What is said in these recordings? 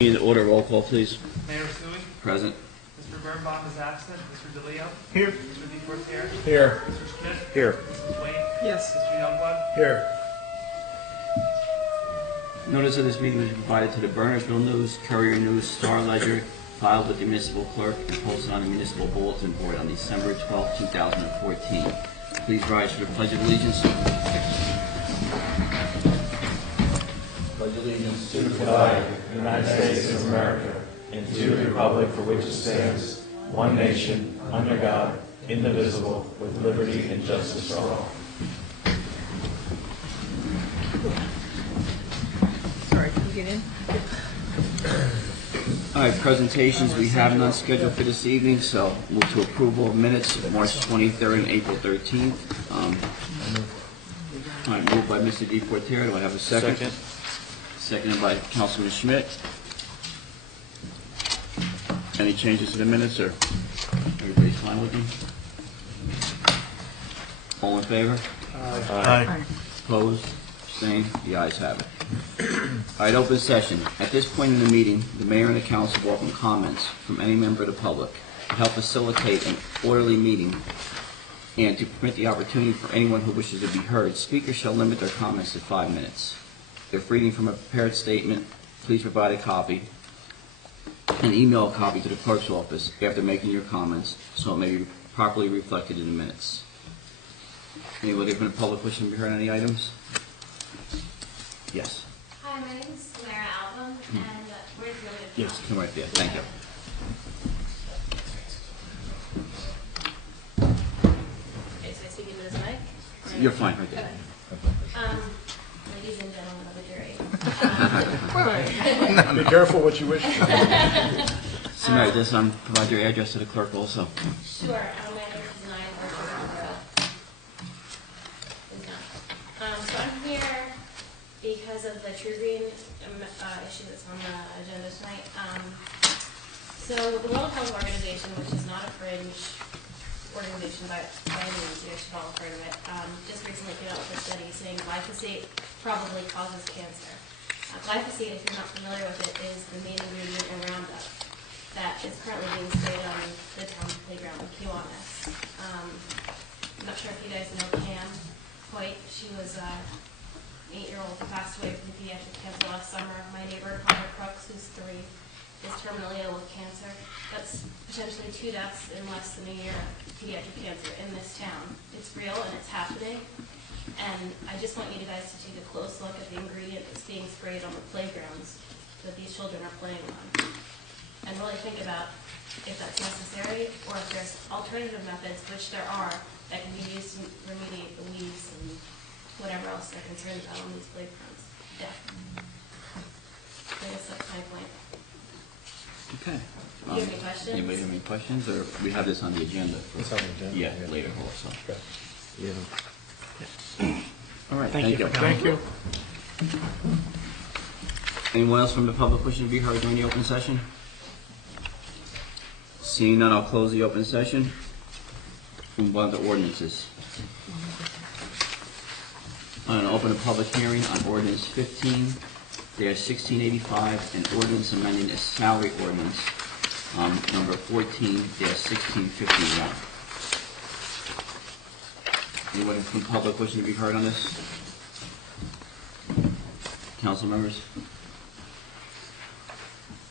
Need order, roll call, please. Mayor Sui. Present. Mr. Birnbaum is absent. Mr. DeLeo. Here. Mr. DePortier. Here. Mr. Schmidt. Here. Mrs. Wade. Yes. Mr. Youngblood. Here. Notice of this meeting was provided to the Bernardsville News, Courier News, Star Ledger, filed with the municipal clerk, and posted on the municipal bulletin board on December 12, 2014. Please rise for the Pledge of Allegiance. Pledge allegiance To the flag of the United States of America and to the republic for which it stands, one nation, under God, indivisible, with liberty and justice for all. Sorry, can you get in? All right, presentations, we have none scheduled for this evening, so move to approval of minutes of March 23rd and April 13th. All right, moved by Mr. DePortier. Do I have a second? Seconded by Councilman Schmidt. Any changes to the minutes, or everybody's fine with them? All in favor? Aye. Opposed? Abstained? The ayes have it. All right, open session. At this point in the meeting, the mayor and the council welcome comments from any member of the public to help facilitate an orderly meeting and to permit the opportunity for anyone who wishes to be heard. Speakers shall limit their comments to 5 minutes. If reading from a prepared statement, please provide a copy and email a copy to the clerk's office after making your comments so it may be properly reflected in the minutes. Anybody from the public wishing to be heard on any items? Yes. Hi, my name is Samara Album, and we're really good. Yes, come right there. Thank you. Okay, so I speak into this mic? You're fine right there. Ladies and gentlemen of the jury. Be careful what you wish for. Samara, this provide your address to the clerk also. Sure, my address is 9 Borough. So I'm here because of the True Green issue that's on the agenda tonight. So the World Health Organization, which is not a fringe organization by any means, you should all have heard of it, just recently came out with a study saying glyphosate probably causes cancer. Glyphosate, if you're not familiar with it, is the main ingredient in Roundup that is currently being sprayed on the town playground in Kiwanis. I'm not sure if you guys know Pam Hoyt. She was an 8-year-old who passed away from pediatric cancer last summer. My neighbor, Connor Crooks, who's 3, is terminally ill with cancer. That's potentially 2 deaths in less than a year of pediatric cancer in this town. It's real and it's happening. And I just want you guys to take a close look at the ingredient that's being sprayed on the playgrounds that these children are playing on. And really think about if that's necessary or if there's alternative methods, which there are, that can be used to remediate the weeds and whatever else they're concerned about on these playgrounds. Yeah. I guess that's my point. Okay. Do you have any questions? Anybody have any questions, or we have this on the agenda? It's on the agenda. Yeah, later also. Yeah. All right, thank you. Thank you. Anyone else from the public wishing to be heard during the open session? Seeing none, I'll close the open session. Move on to ordinances. I'm going to open a public hearing on ordinance 15-1685 and ordinance amending a salary ordinance number 14-1651. Anyone from the public wishing to be heard on this? Council members?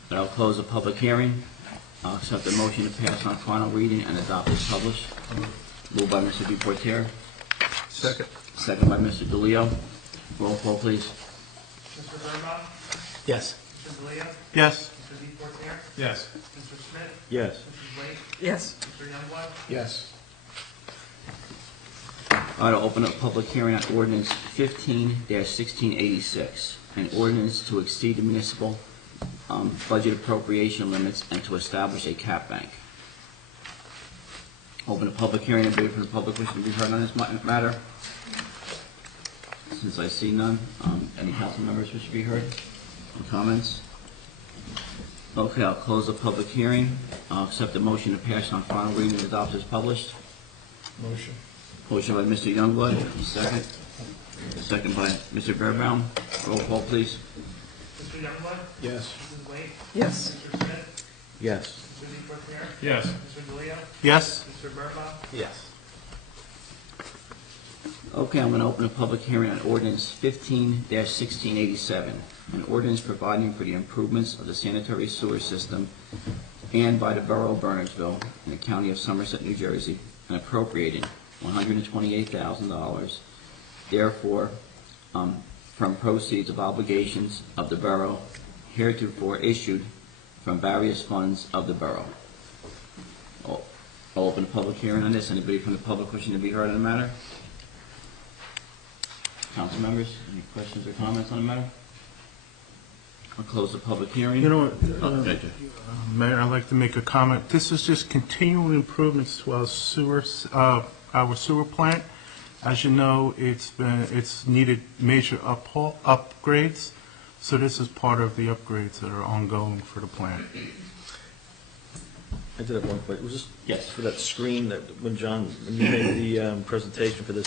Then I'll close the public hearing. I'll accept the motion to pass on final reading and adopt as published. Moved by Mr. DePortier. Second. Second by Mr. DeLeo. Roll call, please. Mr. Birnbaum. Yes. Mr. DeLeo. Yes. Mr. DePortier. Yes. Mr. Schmidt. Yes. Mrs. Wade. Yes. Mr. Youngblood. Yes. I'll open up public hearing on ordinance 15-1686, an ordinance to exceed the municipal budget appropriation limits and to establish a cap bank. Open a public hearing and bid for the public wishing to be heard on this matter. Since I see none, any council members wish to be heard? Any comments? Okay, I'll close the public hearing. I'll accept the motion to pass on final reading and adopt as published. Motion. Motion by Mr. Youngblood, second. Second by Mr. Bearbaum. Roll call, please. Mr. Youngblood. Yes. Mrs. Wade. Wade, Yes. Mr. Smith, Yes. Mr. DePorter, Yes. Mr. DeLeo, Yes. Mr. Birnbaum, Yes. Okay, I'm going to open a public hearing on ordinance 15-1687, an ordinance providing for the improvements of the sanitary sewer system and by the Borough of Bernardsville in the County of Somerset, New Jersey, and appropriating $128,000, therefore, from proceeds of obligations of the Borough heretofore issued from various funds of the Borough. I'll open a public hearing on this. Anybody from the public wishing to be heard on the matter? Council members, any questions or comments on the matter? I'll close the public hearing. You know, Thank you. Mayor, I'd like to make a comment. This is just continual improvements to our sewer plant. As you know, it's needed major upgrades, so this is part of the upgrades that are ongoing for the plant. I did have one question. Was this Yes. for that screen that when you made the presentation for this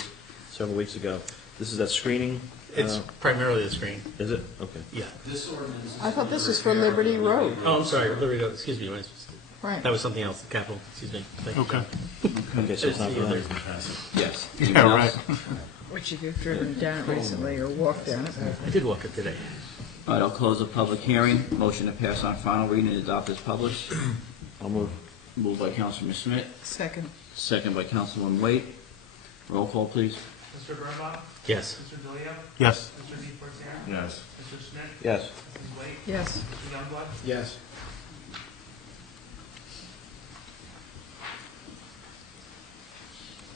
several weeks ago? This is that screening? It's primarily the screen. Is it? Okay. Yeah. I thought this was for Liberty Road. Oh, I'm sorry, Liberty Road, excuse me. Right. That was something else, the capital, excuse me. Thank you. Okay. Okay, so it's not for them. Yes. Yeah, Anyone right. else? Which if you've driven down it recently or walked down it. I did walk it today. All right, I'll close the public hearing. Motion to pass on final reading and adopt as published. I'll move. Moved by Councilman Smith, Second. second by Councilman Waite. Roll call, please. Mr. Birnbaum, Yes. Mr. DeLeo, Yes. Mr. DePorter, Yes. Mr. Smith, Yes. Mrs. Wade, Yes. Mr. Youngblood, Yes.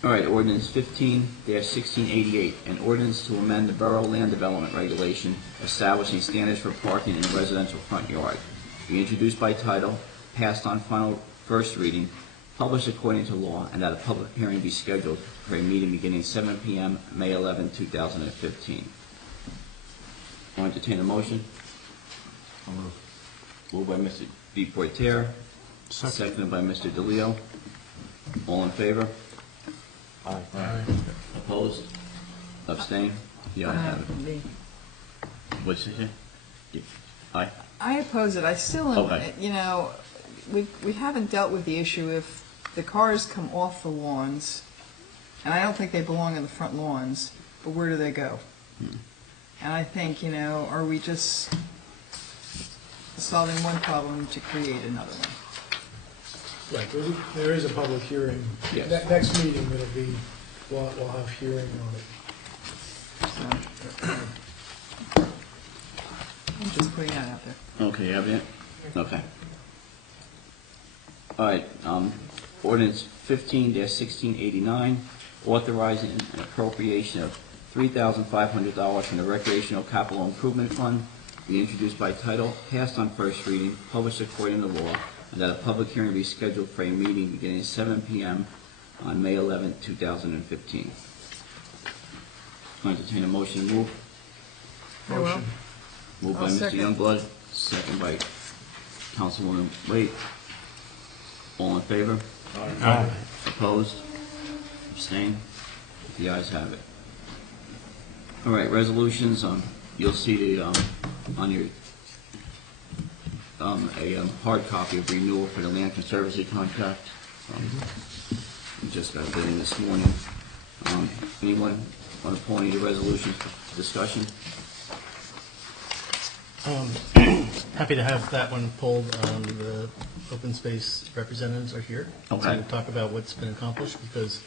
All right, ordinance 15-1688, an ordinance to amend the Borough Land Development Regulation establishing standards for parking in a residential front yard. Be introduced by title, passed on final first reading, published according to law, and that a public hearing be scheduled for a meeting beginning 7 p.m. May 11, 2015. I'll entertain a motion. I'll move. Moved by Mr. DePorter, Second. seconded by Mr. DeLeo. All in favor? Aye. Opposed? Abstain? The ayes have it. Me. What's it? Aye? I oppose it. I still, Okay. you know, we haven't dealt with the issue if the cars come off the lawns, and I don't think they belong in the front lawns, but where do they go? And I think, you know, are we just solving one problem to create another one? Right, there is a public hearing. Yes. Next meeting, we'll have hearing on it. So, I'm just putting that out there. Okay, you have it? Okay. All right, ordinance 15-1689, authorizing an appropriation of $3,500 from the Recreational Capital Improvement Fund, be introduced by title, passed on first reading, published according to law, and that a public hearing be scheduled for a meeting beginning at 7 p.m. on May 11, 2015. I'll entertain a motion to move. I will. Moved by I'll Mr. second. Youngblood, second by Councilwoman Waite. All in favor? Aye. Opposed? Abstained? The ayes have it. All right, resolutions, you'll see the, on your, a hard copy of renewal for the Land Conservancy contract. We just got it in this morning. Anyone want to pull any of the resolutions for discussion? Happy to have that one pulled. The open space representatives are here Okay. to talk about what's been accomplished, because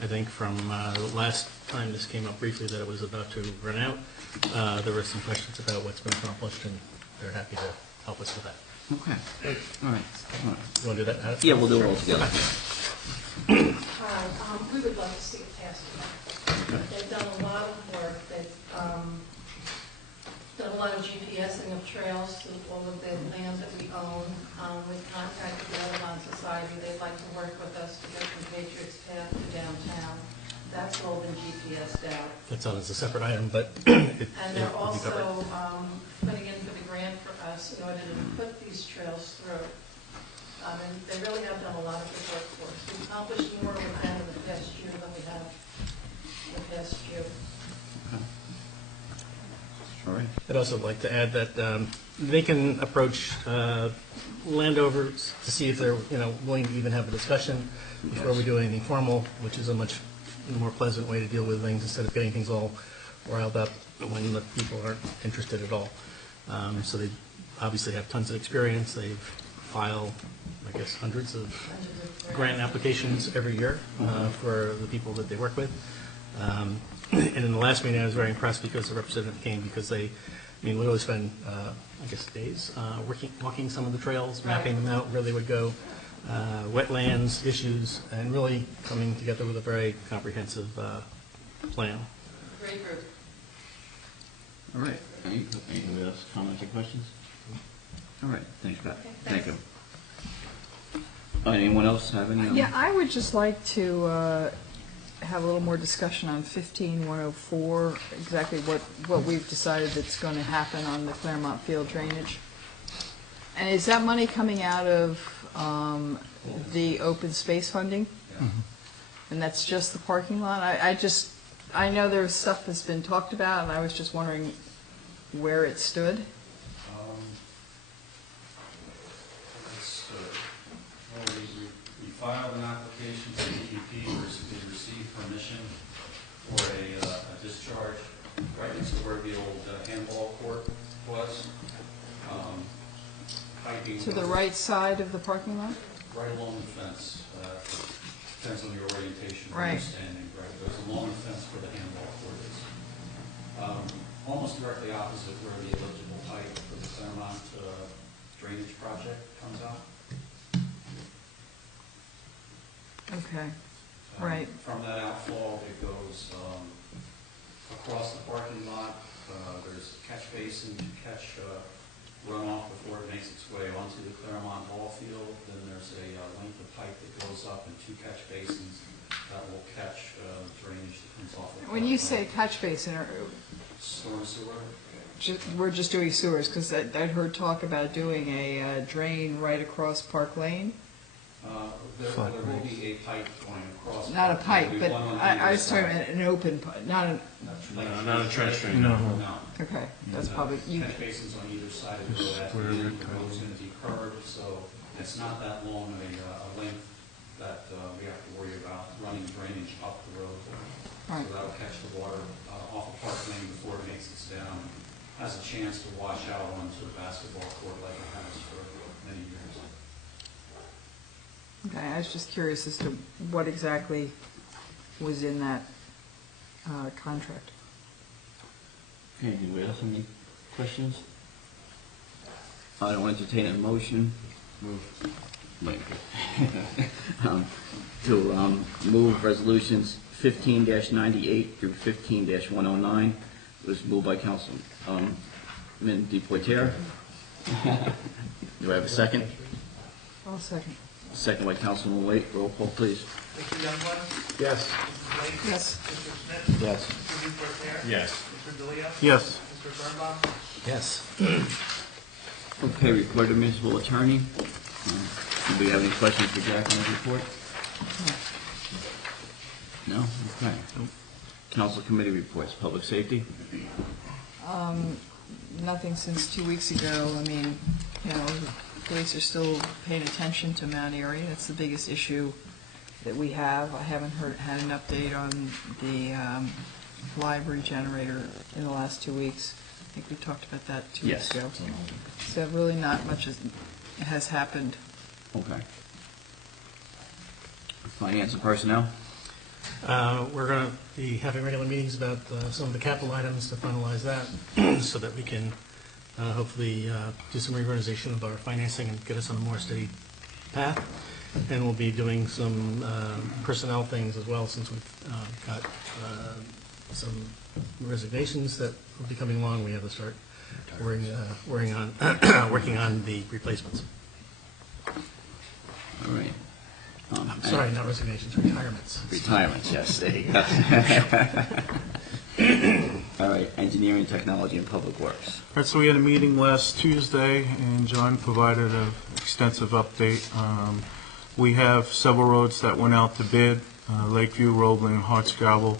I think from the last time this came up briefly that it was about to run out, there were some questions about what's been accomplished, and they're happy to help us with that. Okay, all right, all right. You want to do that? Yeah, we'll do it all together. Hi, we would love to see it passed tonight. They've done a lot of work, they've done a lot of GPSing of trails to all of the land that we own. We've contacted the Audubon Society, they'd like to work with us to get from Patriots Path to downtown. That's all been GPSed out. That's on as a separate item, but And it they're will be covered. also putting in for the grant for us in order to put these trails through. And they really have done a lot of good work for us. We've accomplished more with them in the past year than we have in the past year. All right. I'd also like to add that they can approach landowners to see if they're, willing to even have a discussion before we do anything formal, which is a much more pleasant way to deal with things instead of getting things all riled up when the people aren't interested at all. So they obviously have tons of experience. They file, I guess, hundreds of grant applications every year for the people that they work with. And in the last meeting, I was very impressed because the representative came because they, we really spend, I guess, days walking some of the trails, mapping them out where they would go, wetlands issues, and really coming together with a very comprehensive plan. Great group. All right. Anybody else comments or questions? All right. Thanks, Pat. Okay, Thank you. thanks. Anyone else have any? Yeah, I would just like to have a little more discussion on 15104, exactly what we've decided that's going to happen on the Claremont Field drainage. And is that money coming out of the open space funding? And that's just the parking lot? I know there's stuff that's been talked about, and I was just wondering where it stood. We filed an application to DEP, we received permission for a discharge right next to where the old handball court was. Piping To the right side of the parking lot? right along the fence. Depends on your orientation, Right. understanding, right? There's a long fence where the handball court is. Almost directly opposite where the eligible pipe for the Claremont drainage project comes out. Okay, right. From that outfall, it goes across the parking lot. There's catch basin to catch runoff before it makes its way onto the Claremont ball field. Then there's a length of pipe that goes up and two catch basins that will catch drainage that comes off of. When you say catch basin, Storm sewer. we're just doing sewers, because I'd heard talk about doing a drain right across Park Lane. There will be a pipe going across. Not a pipe, There'll be but one on I either was talking side. about an open pipe, not an, Not a trench drain. No. No. okay, that's probably, you, Catch basins on either side of the road. As the road's going to be curved, so it's not that long of a length that we have to worry about running drainage up the road. Right. So that'll catch the water off of Park Lane before it makes its down. Has a chance to wash out onto the basketball court like it has for many years. okay, I was just curious as to what exactly was in that contract. Okay, anybody else have any questions? I don't entertain a motion. Wait. To move resolutions 15-98 through 15-109. It was moved by Councilman DePoitere. Do I have a second? I'll second. Second by Councilman Wade. Roll call, please. Mr. Youngblood? Yes. Mrs. Blake? Yes. Mr. Smith? Yes. Mr. Duporter? Yes. Mr. DeLeo? Yes. Mr. Birnbaum? Yes. Okay, report of municipal attorney. Do we have any questions for Jack on his report? No? Okay. Council committee reports, public safety? Nothing since 2 weeks ago. I mean, the police are still paying attention to Mount Airy. That's the biggest issue that we have. I haven't had an update on the library generator in the last 2 weeks. I think we talked about that 2 weeks Yes. ago. So really not much has happened. Okay. Finance and personnel? We're going to be having regular meetings about some of the capital items to finalize that so that we can hopefully do some reorganization of our financing and get us on a more steady path. And we'll be doing some personnel things as well, since we've got some resignations that will be coming along. We have to start working on the replacements. All right. Sorry, not resignations, retirements. Retirements, yes, there you go. All right, engineering, technology, and public works. All right, so we had a meeting last Tuesday, and John provided an extensive update. We have several roads that went out to bid, Lakeview, Roebling, Hartsgravel.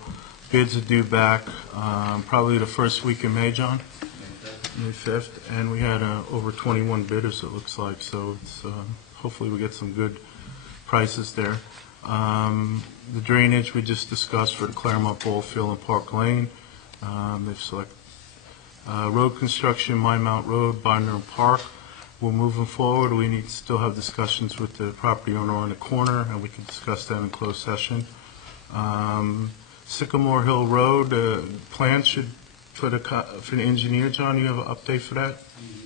Bids are due back probably the first week in May, John? Yeah, May 5th, and we had over 21 bidders, it looks like, so it's, hopefully we get some good prices there. The drainage we just discussed for the Claremont Ball Field and Park Lane. They've selected road construction, Mine Mount Road, Binder and Park. We're moving forward. We need to still have discussions with the property owner on the corner, and we can discuss that in closed session. Sycamore Hill Road, plans should, for the engineer, John, you have an update for that?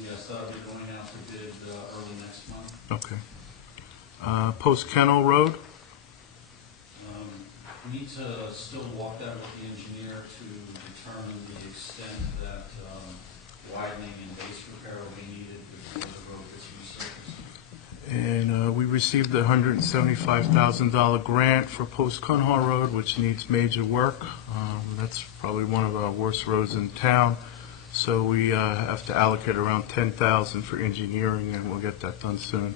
Yes, that'll be going out to bid early next month. Okay. Post Kennel Road, We need to still walk that with the engineer to determine the extent that widening and base repair will be needed before the road gets resurfaced. and we received a $175,000 grant for Post Cunha Road, which needs major work. That's probably one of our worst roads in town, so we have to allocate around $10,000 for engineering, and we'll get that done soon.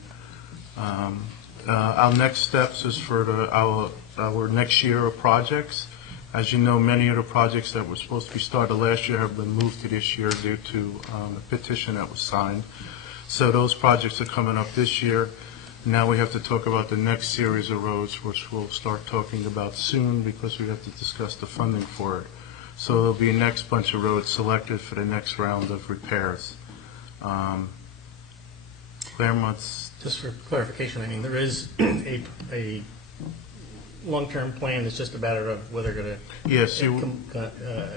Our next steps is for our next year of projects. As you know, many of the projects that were supposed to be started last year have been moved to this year due to a petition that was signed. So those projects are coming up this year. Now we have to talk about the next series of roads, which we'll start talking about soon because we have to discuss the funding for it. So there'll be a next bunch of roads selected for the next round of repairs. Claremont's. Just for clarification, I mean, there is a long-term plan. It's just a matter of whether they're going to Yes,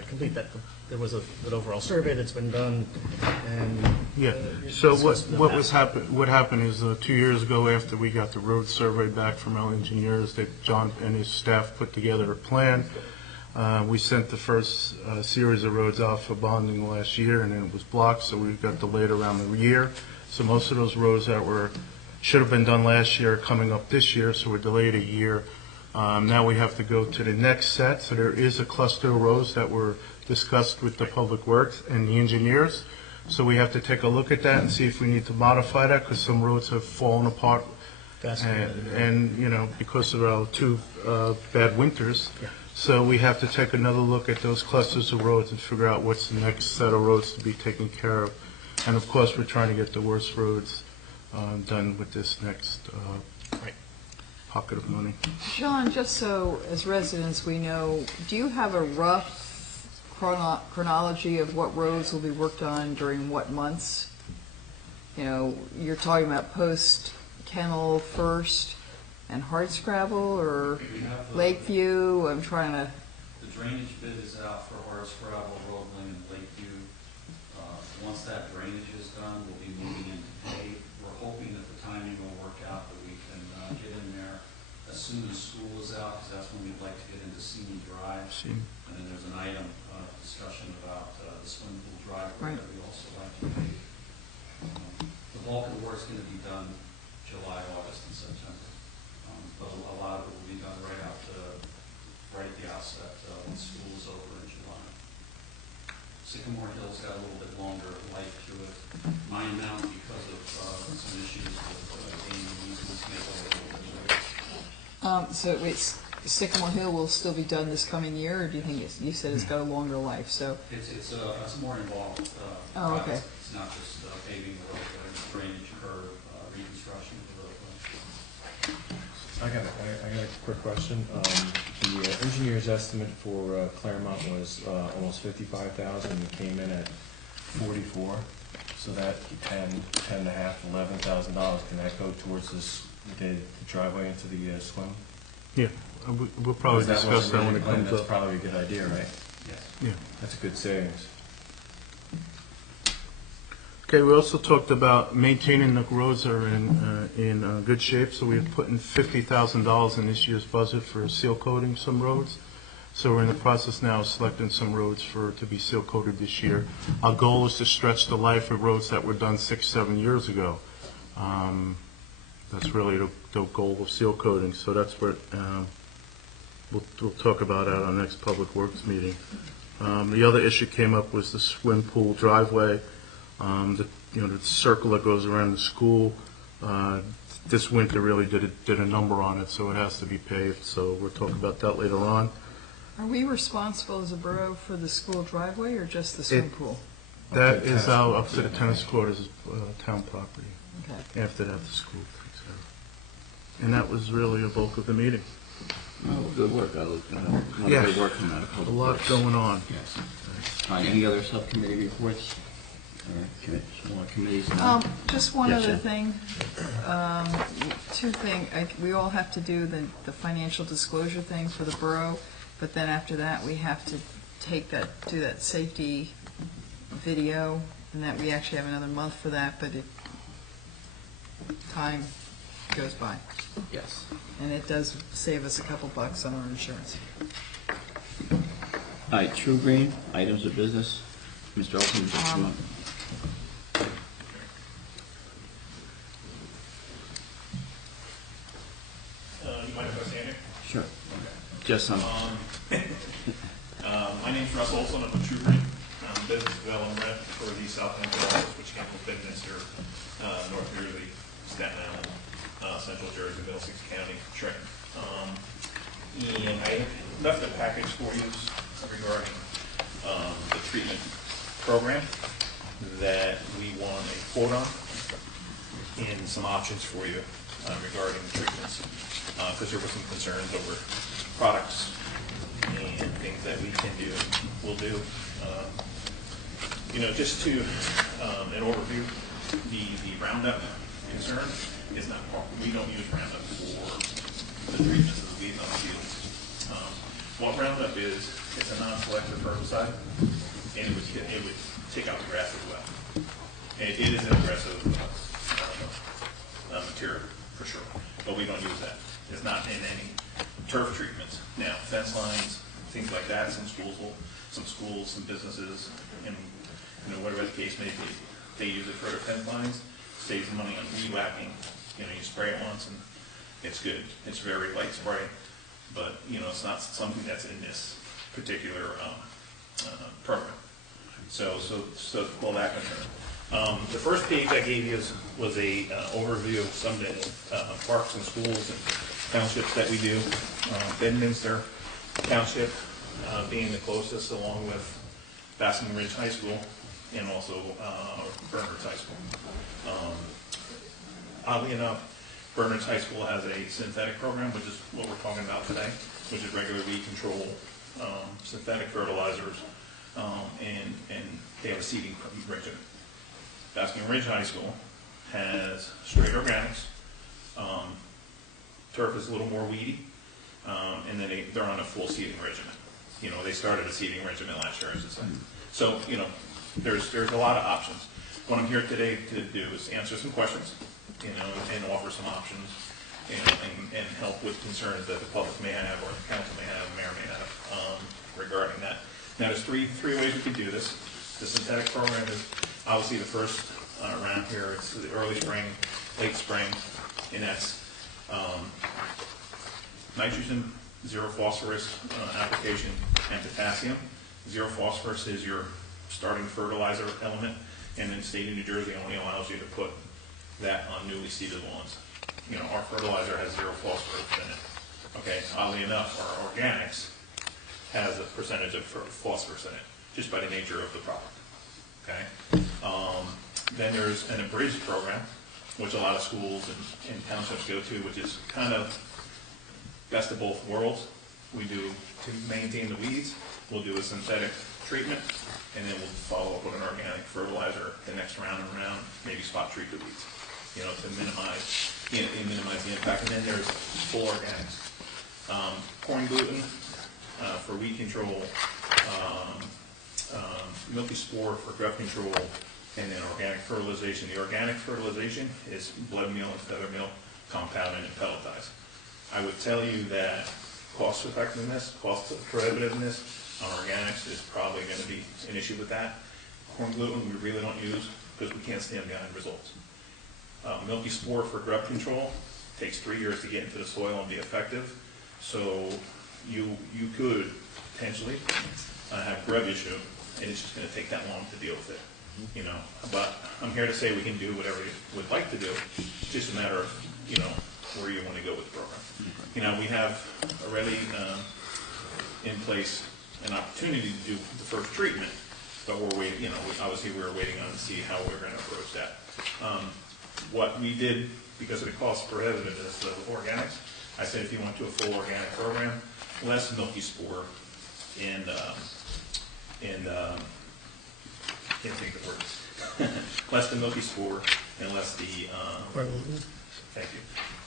complete that. There was an overall survey that's been done, and yeah. So what happened is 2 years ago, after we got the road survey back from our engineers, that John and his staff put together a plan. We sent the first series of roads out for bonding last year, and then it was blocked, so we got delayed around the year. So most of those roads that should have been done last year are coming up this year, so we're delayed a year. Now we have to go to the next set. So there is a cluster of roads that were discussed with the Public Works and the engineers. So we have to take a look at that and see if we need to modify that, because some roads have fallen apart. And you know, because of our two bad winters. Yeah. So we have to take another look at those clusters of roads and figure out what's the next set of roads to be taken care of. And of course, we're trying to get the worst roads done with this next pocket of money. John, just so as residents we know, do you have a rough chronology of what roads will be worked on during what months? You know, you're talking about Post Kennel first and Hardscrabble or Lakeview? I'm trying to... The drainage bid is out for Hardscrabble, Roebling, and Lakeview. Once that drainage is done, we'll be moving into pave. We're hoping that the timing will work out, that we can get in there as soon as school is out, because that's when we'd like to get into Senior Drive. And then there's an item discussion about the swim pool driveway that we also like to pave. The bulk of the work's going to be done July, August, and September. But a lot of it will be done right at the outset when school is over in July. Sycamore Hill's got a little bit longer life to it. Mine Mountain, because of some issues with gaining easements, may go a little bit later. So wait, Sycamore Hill will still be done this coming year, or do you think you said it's got a longer life? So It's more involved. Oh, okay. It's not just paving the road, but it's drainage, curb, reconstruction of the roadway. I got a quick question. The engineer's estimate for Claremont was almost $55,000 and came in at 44. So that $10,500, $11,000, can that go towards the driveway into the swim? Yeah, we'll probably discuss that when it comes That's up. probably a good idea, right? Yes. Yeah. That's a good savings. Okay, we also talked about maintaining the roads that are in good shape, so we've put in $50,000 in this year's budget for seal coating some roads. So we're in the process now of selecting some roads to be seal coated this year. Our goal is to stretch the life of roads that were done 6-7 years ago. That's really the goal of seal coating, so that's what we'll talk about at our next Public Works meeting. The other issue came up was the swim pool driveway. The circle that goes around the school, this winter really did a number on it, so it has to be paved. So we'll talk about that later on. are we responsible as a borough for the school driveway or just the swimming pool? That is out up to the tennis court as town property, Okay. after that the school takes over. And that was really a bulk of the meeting. Oh, good work. A lot of Yeah. good work coming out of A Public lot Works. going on. Yes. All right, any other subcommittee reports? Or smaller committees? None? Just one Yes, other Jen. thing. Two things, we all have to do the financial disclosure thing for the borough, but then after that, we have to do that safety video, and that we actually have another month for that, but time goes by. Yes. And it does save us a couple bucks on our insurance. All right, True Green, items of business. Mr. Olson, would you come up? You mind if I stand here? Sure. Just some. My name's Russ Olson. I'm a True Green. I'm business development rep for the South End office, which came from Bedminster, North Jersey, Staten Island, Central Jersey, Middlesex County, Trenton. And I left a package for you regarding the treatment program that we want a quote on and some options for you regarding the treatments, because there were some concerns over products and things that we can do, will do. Just to an overview, the Roundup concern is not, we don't use Roundup for the treatments of the weeds on the fields. What Roundup is, it's a non-selective herbicide, and it would take out the grass as well. It is an aggressive material, for sure, but we don't use that. It's not in any turf treatments. Now, fence lines, things like that, some schools, some businesses, and whatever the case may be, they use it for their fence lines, saves money on weed whacking. You spray it once and it's good. It's very light spray, but it's not something that's in this particular program. So pull that concern. The first page I gave you was a overview of some of the parks and schools and townships that we do. Bedminster Township being the closest, along with Basking Ridge High School and also Bernards High School. Oddly enough, Bernards High School has a synthetic program, which is what we're talking about today, which is regular weed control, synthetic fertilizers, and they have a seeding regimen. Basking Ridge High School has straight organics. Turf is a little more weedy, and then they're on a full seeding regimen. They started a seeding regimen last year, I should say. So, there's a lot of options. What I'm here today to do is answer some questions, and offer some options, and help with concerns that the public may have, or the council may or may not have, regarding that. Now, there's three ways we could do this. The synthetic program is obviously the first round here. It's the early spring, late spring, and that's nitrogen, zero phosphorus application, and potassium. Zero phosphorus is your starting fertilizer element, and then the state of New Jersey only allows you to put that on newly seeded lawns. Our fertilizer has zero phosphorus in it. Okay, oddly enough, our organics has a percentage of phosphorus in it, just by the nature of the product. Okay. Then there's an abridged program, which a lot of schools and townships go to, which is kind of best of both worlds. We do, to maintain the weeds, we'll do a synthetic treatment, and then we'll follow up with an organic fertilizer the next round and round, maybe spot treat the weeds, to minimize the impact. And then there's full organics. Corn gluten for weed control, milky spore for grub control, and then organic fertilization. The organic fertilization is blood meal and feather meal compounded and pelletized. I would tell you that cost prohibitiveness on organics is probably going to be an issue with that. Corn gluten we really don't use because we can't stand behind results. Milky spore for grub control takes 3 years to get into the soil and be effective. So you could potentially have grub issue, and it's just going to take that long to deal with it. But I'm here to say we can do whatever you would like to do. It's just a matter of where you want to go with the program. We have already in place an opportunity to do the first treatment, but we're waiting, obviously we were waiting on to see how we were gonna approach that. What we did, because of the cost prohibitiveness of organics, I said if you went to a full organic program, less milky spore and can't think of words. Less the milky spore and less the, thank you.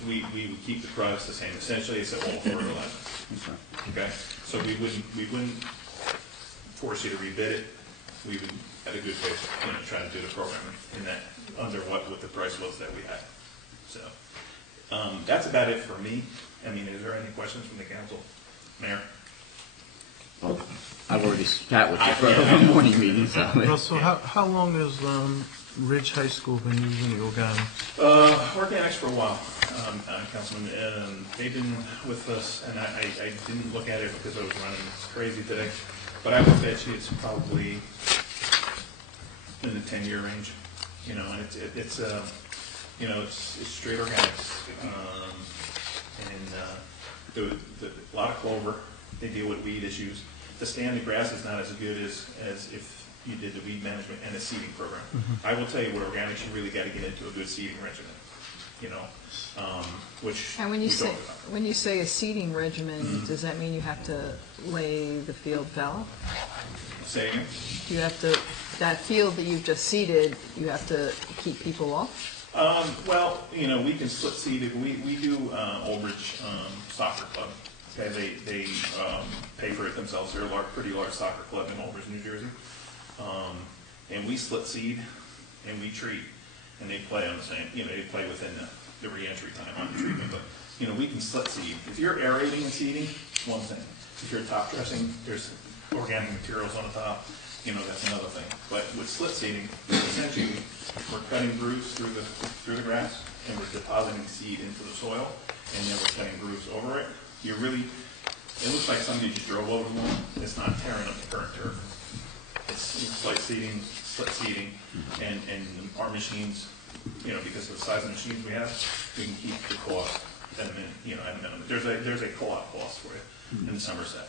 We would keep the products the same. Essentially, it's all fertilizer. Okay? So we wouldn't force you to rebid it. We would, at a good faith, try to do the program in that, under what the price was that we had. So, that's about it for me. I mean, is there any questions from the council? Mayor? Well, I've already sat with you for a morning meeting, so. Russell, how long has Ridge High School been using the organics? Organics for a while, Councilman. They've been with us, and I didn't look at it because I was running crazy today, but I would bet you it's probably in the 10-year range. And it's straight organics, and a lot of clover. They deal with weed issues. The stand of grass is not as good as if you did the weed management and a seeding program. I will tell you, with organics, you really got to get into a good seeding regimen. Which And when you say a seeding regimen, does that mean you have to lay the field fallow? Say again? Do you have to, that field that you've just seeded, you have to keep people off? Well, we can split seed. We do Old Ridge Soccer Club. Okay, they pay for it themselves. They're a pretty large soccer club in Old Ridge, New Jersey. And we split seed and we treat, and they play on the same. They play within the re-entry time on the treatment. But we can split seed. If you're aerating and seeding, it's one thing. If you're top dressing, there's organic materials on the top. That's another thing. But with split seeding, essentially we're cutting grooves through the grass, and we're depositing seed into the soil, and then we're cutting grooves over it. It looks like somebody just drove over the lawn. It's not tearing up the current turf. It's split seeding, and our machines, because of the size of the machines we have, we can keep the cost at a minimum. There's a co-op cost for you in Somerset,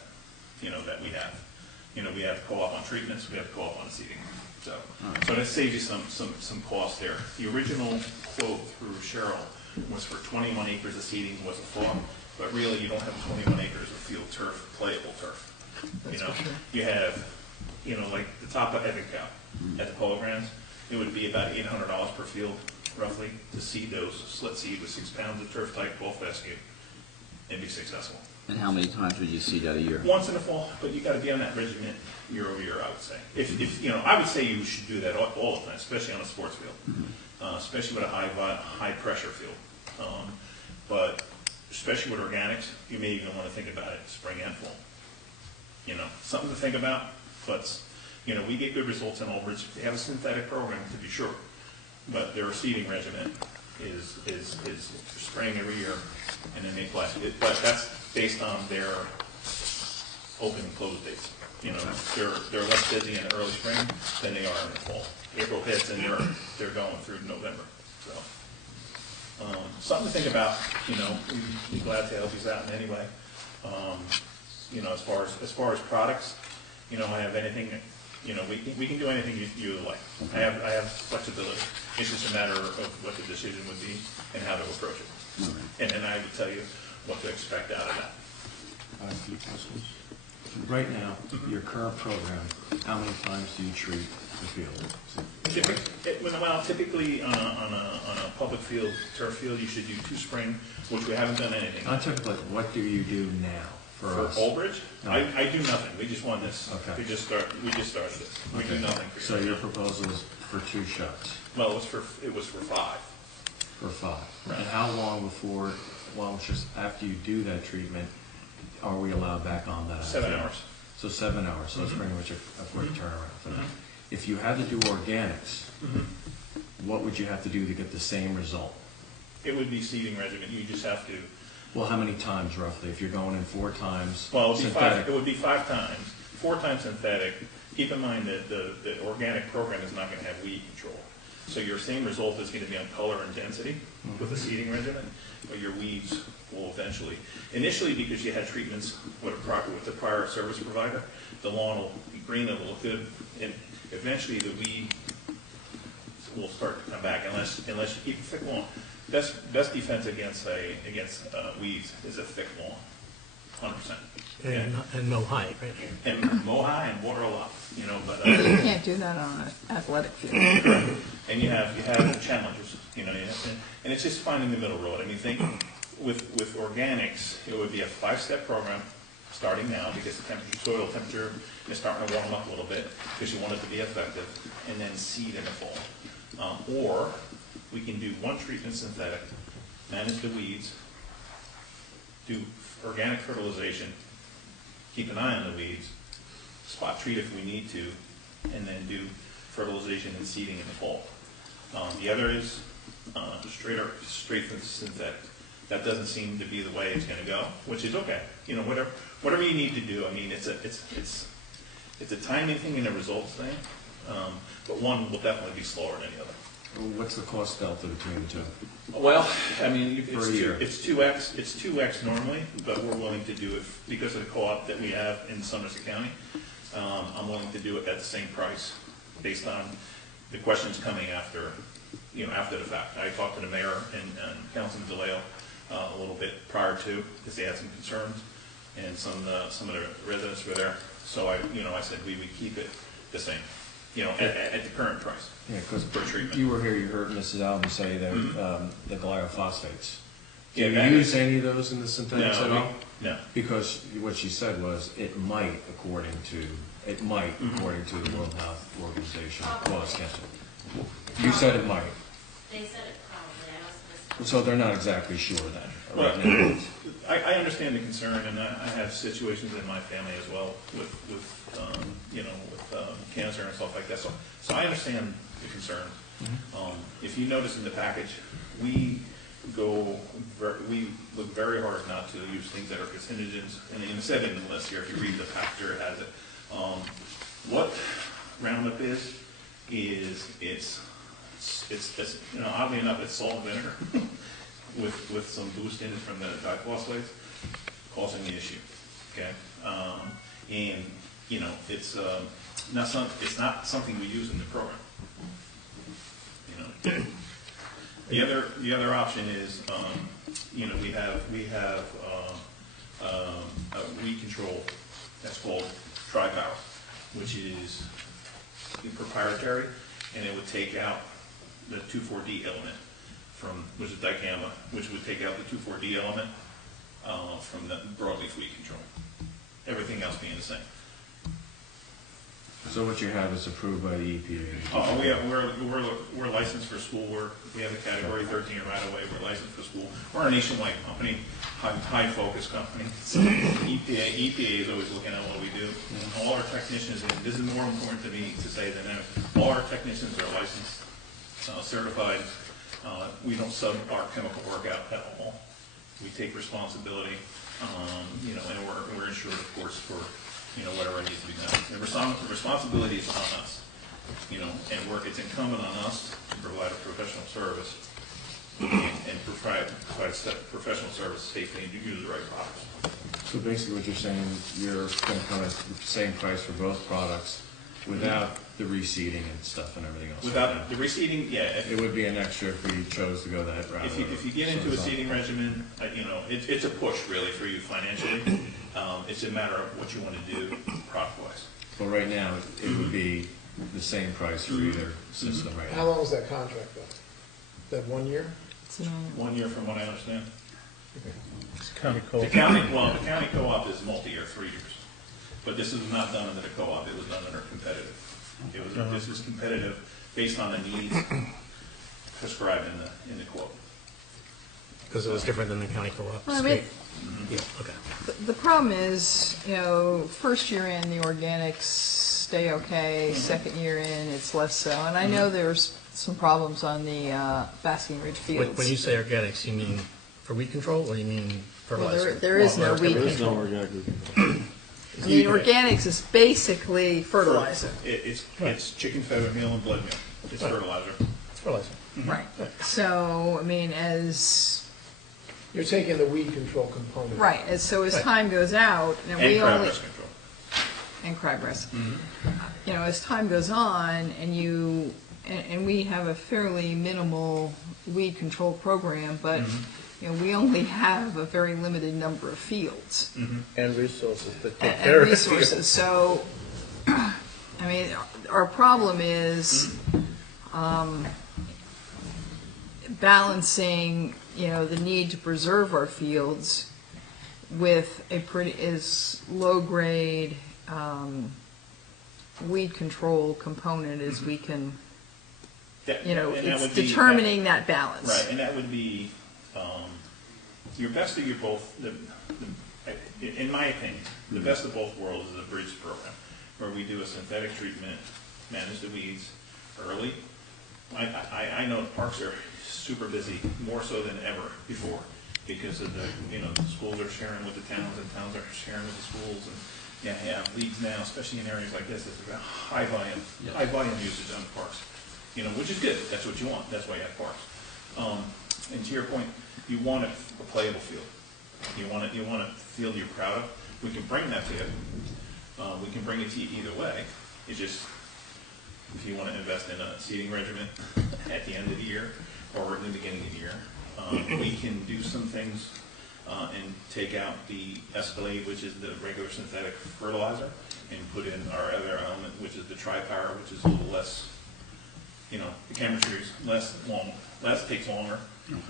that we have. We have co-op on treatments, we have co-op on seeding. So that saves you some cost there. The original quote through Cheryl was for 21 acres of seeding was a thought, but really you don't have 21 acres of field turf, playable turf. You have, like the top of Epic Cow at the Polo Grounds, it would be about $800 per field, roughly, to seed those, split seed with 6 pounds of turf type, both fescue, and be successful. And how many times would you seed that a year? Once in the fall, but you got to be on that regimen year over year, I would say. I would say you should do that all the time, especially on a sports field, especially with a high pressure field. But especially with organics, you may even want to think about it spring and fall. Something to think about. But we get good results in Old Ridge. They have a synthetic program, to be sure, but their seeding regimen is spraying every year, and then they play. But that's based on their open and close dates. They're less busy in the early spring than they are in the fall. April hits and they're going through November. So something to think about. We'd be glad to help you out in any way. As far as products, I have anything. We can do anything you like. I have flexibility. It's just a matter of what the decision would be and how to approach it. And then I would tell you what to expect out of that. Right now, your current program, how many times do you treat the field? Typically on a public field, turf field, you should do 2 spring, which we haven't done anything. Not typically, what do you do now for us? Old Bridge? No. I do nothing. We just won this. Okay. We just started this. We do nothing for you. So your proposal is for 2 shots? Well, it was for 5. For 5. Right. And how long before, just after you do that treatment, are we allowed back on that? 7 hours. So 7 hours, so it's pretty much a quick turnaround for that. If you had to do organics, what would you have to do to get the same result? It would be seeding regimen. You just have to. Well, how many times roughly? If you're going in 4 times synthetic. It would be 5 times. 4 times synthetic. Keep in mind that the organic program is not going to have weed control. So your same result is going to be on color and density. with a seeding regimen, but your weeds will eventually, initially because you had treatments with the prior service provider, the lawn will be green, it will look good, and eventually the weed will start to come back unless you keep a thick lawn. Best defense against weeds is a thick lawn, 100%. And mow high, right? And mow high and water a lot, but. You can't do that on an athletic field. And you have challenges, and it's just finding the middle road. I mean, think with organics, it would be a 5-step program starting now because the soil temperature is starting to warm up a little bit because you want it to be effective, and then seed in the fall. Or we can do one treatment synthetic, manage the weeds, do organic fertilization, keep an eye on the weeds, spot treat if we need to, and then do fertilization and seeding in the fall. The other is straight from synthetic. That doesn't seem to be the way it's going to go, which is okay. Whatever you need to do. I mean, it's a timing thing and a results thing, but one will definitely be slower than the other. What's the cost delta between the two? Well, I mean, For a year. it's 2x. It's 2x normally, but we're willing to do it because of the co-op that we have in Somerset County. I'm willing to do it at the same price based on the questions coming after the fact. I talked to the mayor and Councilman DeLeo a little bit prior to because they had some concerns, and some of the residents were there. So I said we would keep it the same, at the current price. Yeah, because per treatment. you were here, you heard Mrs. Allen say that the glyphosate. Do Yeah, you use any of those in the synthetics at all? No. Because what she said was it might, according to the World Health Organization, cause cancer. You said it might. They said it probably, I was supposed to. So they're not exactly sure then. Well, Right now. I understand the concern, and I have situations in my family as well with cancer and stuff like that. So I understand the concern. If you notice in the package, we look very hard not to use things that are carcinogens. And it said in the list here, if you read the package, it has it. What Roundup is it's oddly enough, it's salt and vinegar with some boost in it from the diphosphates causing the issue. Okay, and it's not something we use in the program. The other option is we have a weed control that's called Tri-Power, which is proprietary, and it would take out the 2,4-D element which is dicamba, which would take out the 2,4-D element from the broadleaf weed control. Everything else being the same. So what you have is approved by the EPA. We're licensed for school work. We have a category 13 right away. We're licensed for school. We're a nationwide company, high focus company. So EPA is always looking at what we do. And all our technicians, and this is more important to me to say than ever, all our technicians are licensed, certified. We don't sub our chemical work out at all. We take responsibility, and we're insured, of course, for whatever needs to be done. The responsibility is on us, and it's incumbent on us to provide a professional service and provide professional service safely and use the right products. So basically what you're saying, you're going to come at the same price for both products without the reseeding and stuff and everything else. Without the reseeding, yeah. It would be an extra if we chose to go that route. If you get into a seeding regimen, it's a push really for you financially. It's a matter of what you want to do product-wise. But right now, it would be the same price for either system right How now. long is that contract though? That 1 year? 1 year from what I understand. County The co-op. county co-op is multi-year, 3 years. But this is not done under the co-op, it was done under competitive. This is competitive based on the needs prescribed in the quote. Because it was different than the county co-op. Well, I mean, Yeah, okay. the problem is, first year in, the organics stay okay, second year in, it's less so. And I know there's some problems on the Basking Ridge fields. When you say organics, you mean for weed control, or you mean Well, fertilizer? there is no weed control. I mean, organics is basically fertilizer. It's chicken feather meal and blood meal. It's fertilizer. Fertilizer. Right. So, I mean, You're taking the weed control component. right, as time goes out, and we And crab only, pest control. and crabgrass. You know, as time goes on, and we have a fairly minimal weed control program, but, you know, we only have a very limited number of fields. And resources to take And care of it. resources, so, I mean, our problem is, balancing, you know, the need to preserve our fields with as low-grade, weed control component as we can, you know, And that it's would be- determining that balance. Right, and that would be your best of your both, in my opinion, the best of both worlds is a bridge program, where we do a synthetic treatment, manage the weeds early. I know parks are super busy, more so than ever before, because of the schools are sharing with the towns, and towns are sharing with the schools, and you have leagues now, especially in areas like this, there's a high volume usage on parks, which is good. That's what you want. That's why you have parks. And to your point, you want a playable field. You want a field you're proud of. We can bring that to you. We can bring it to you either way. It's just if you want to invest in a seeding regimen at the end of the year or in the beginning of the year, we can do some things and take out the Escalade, which is the regular synthetic fertilizer, and put in our other element, which is the Tri-Power, which is a little less, the chemistry is takes longer,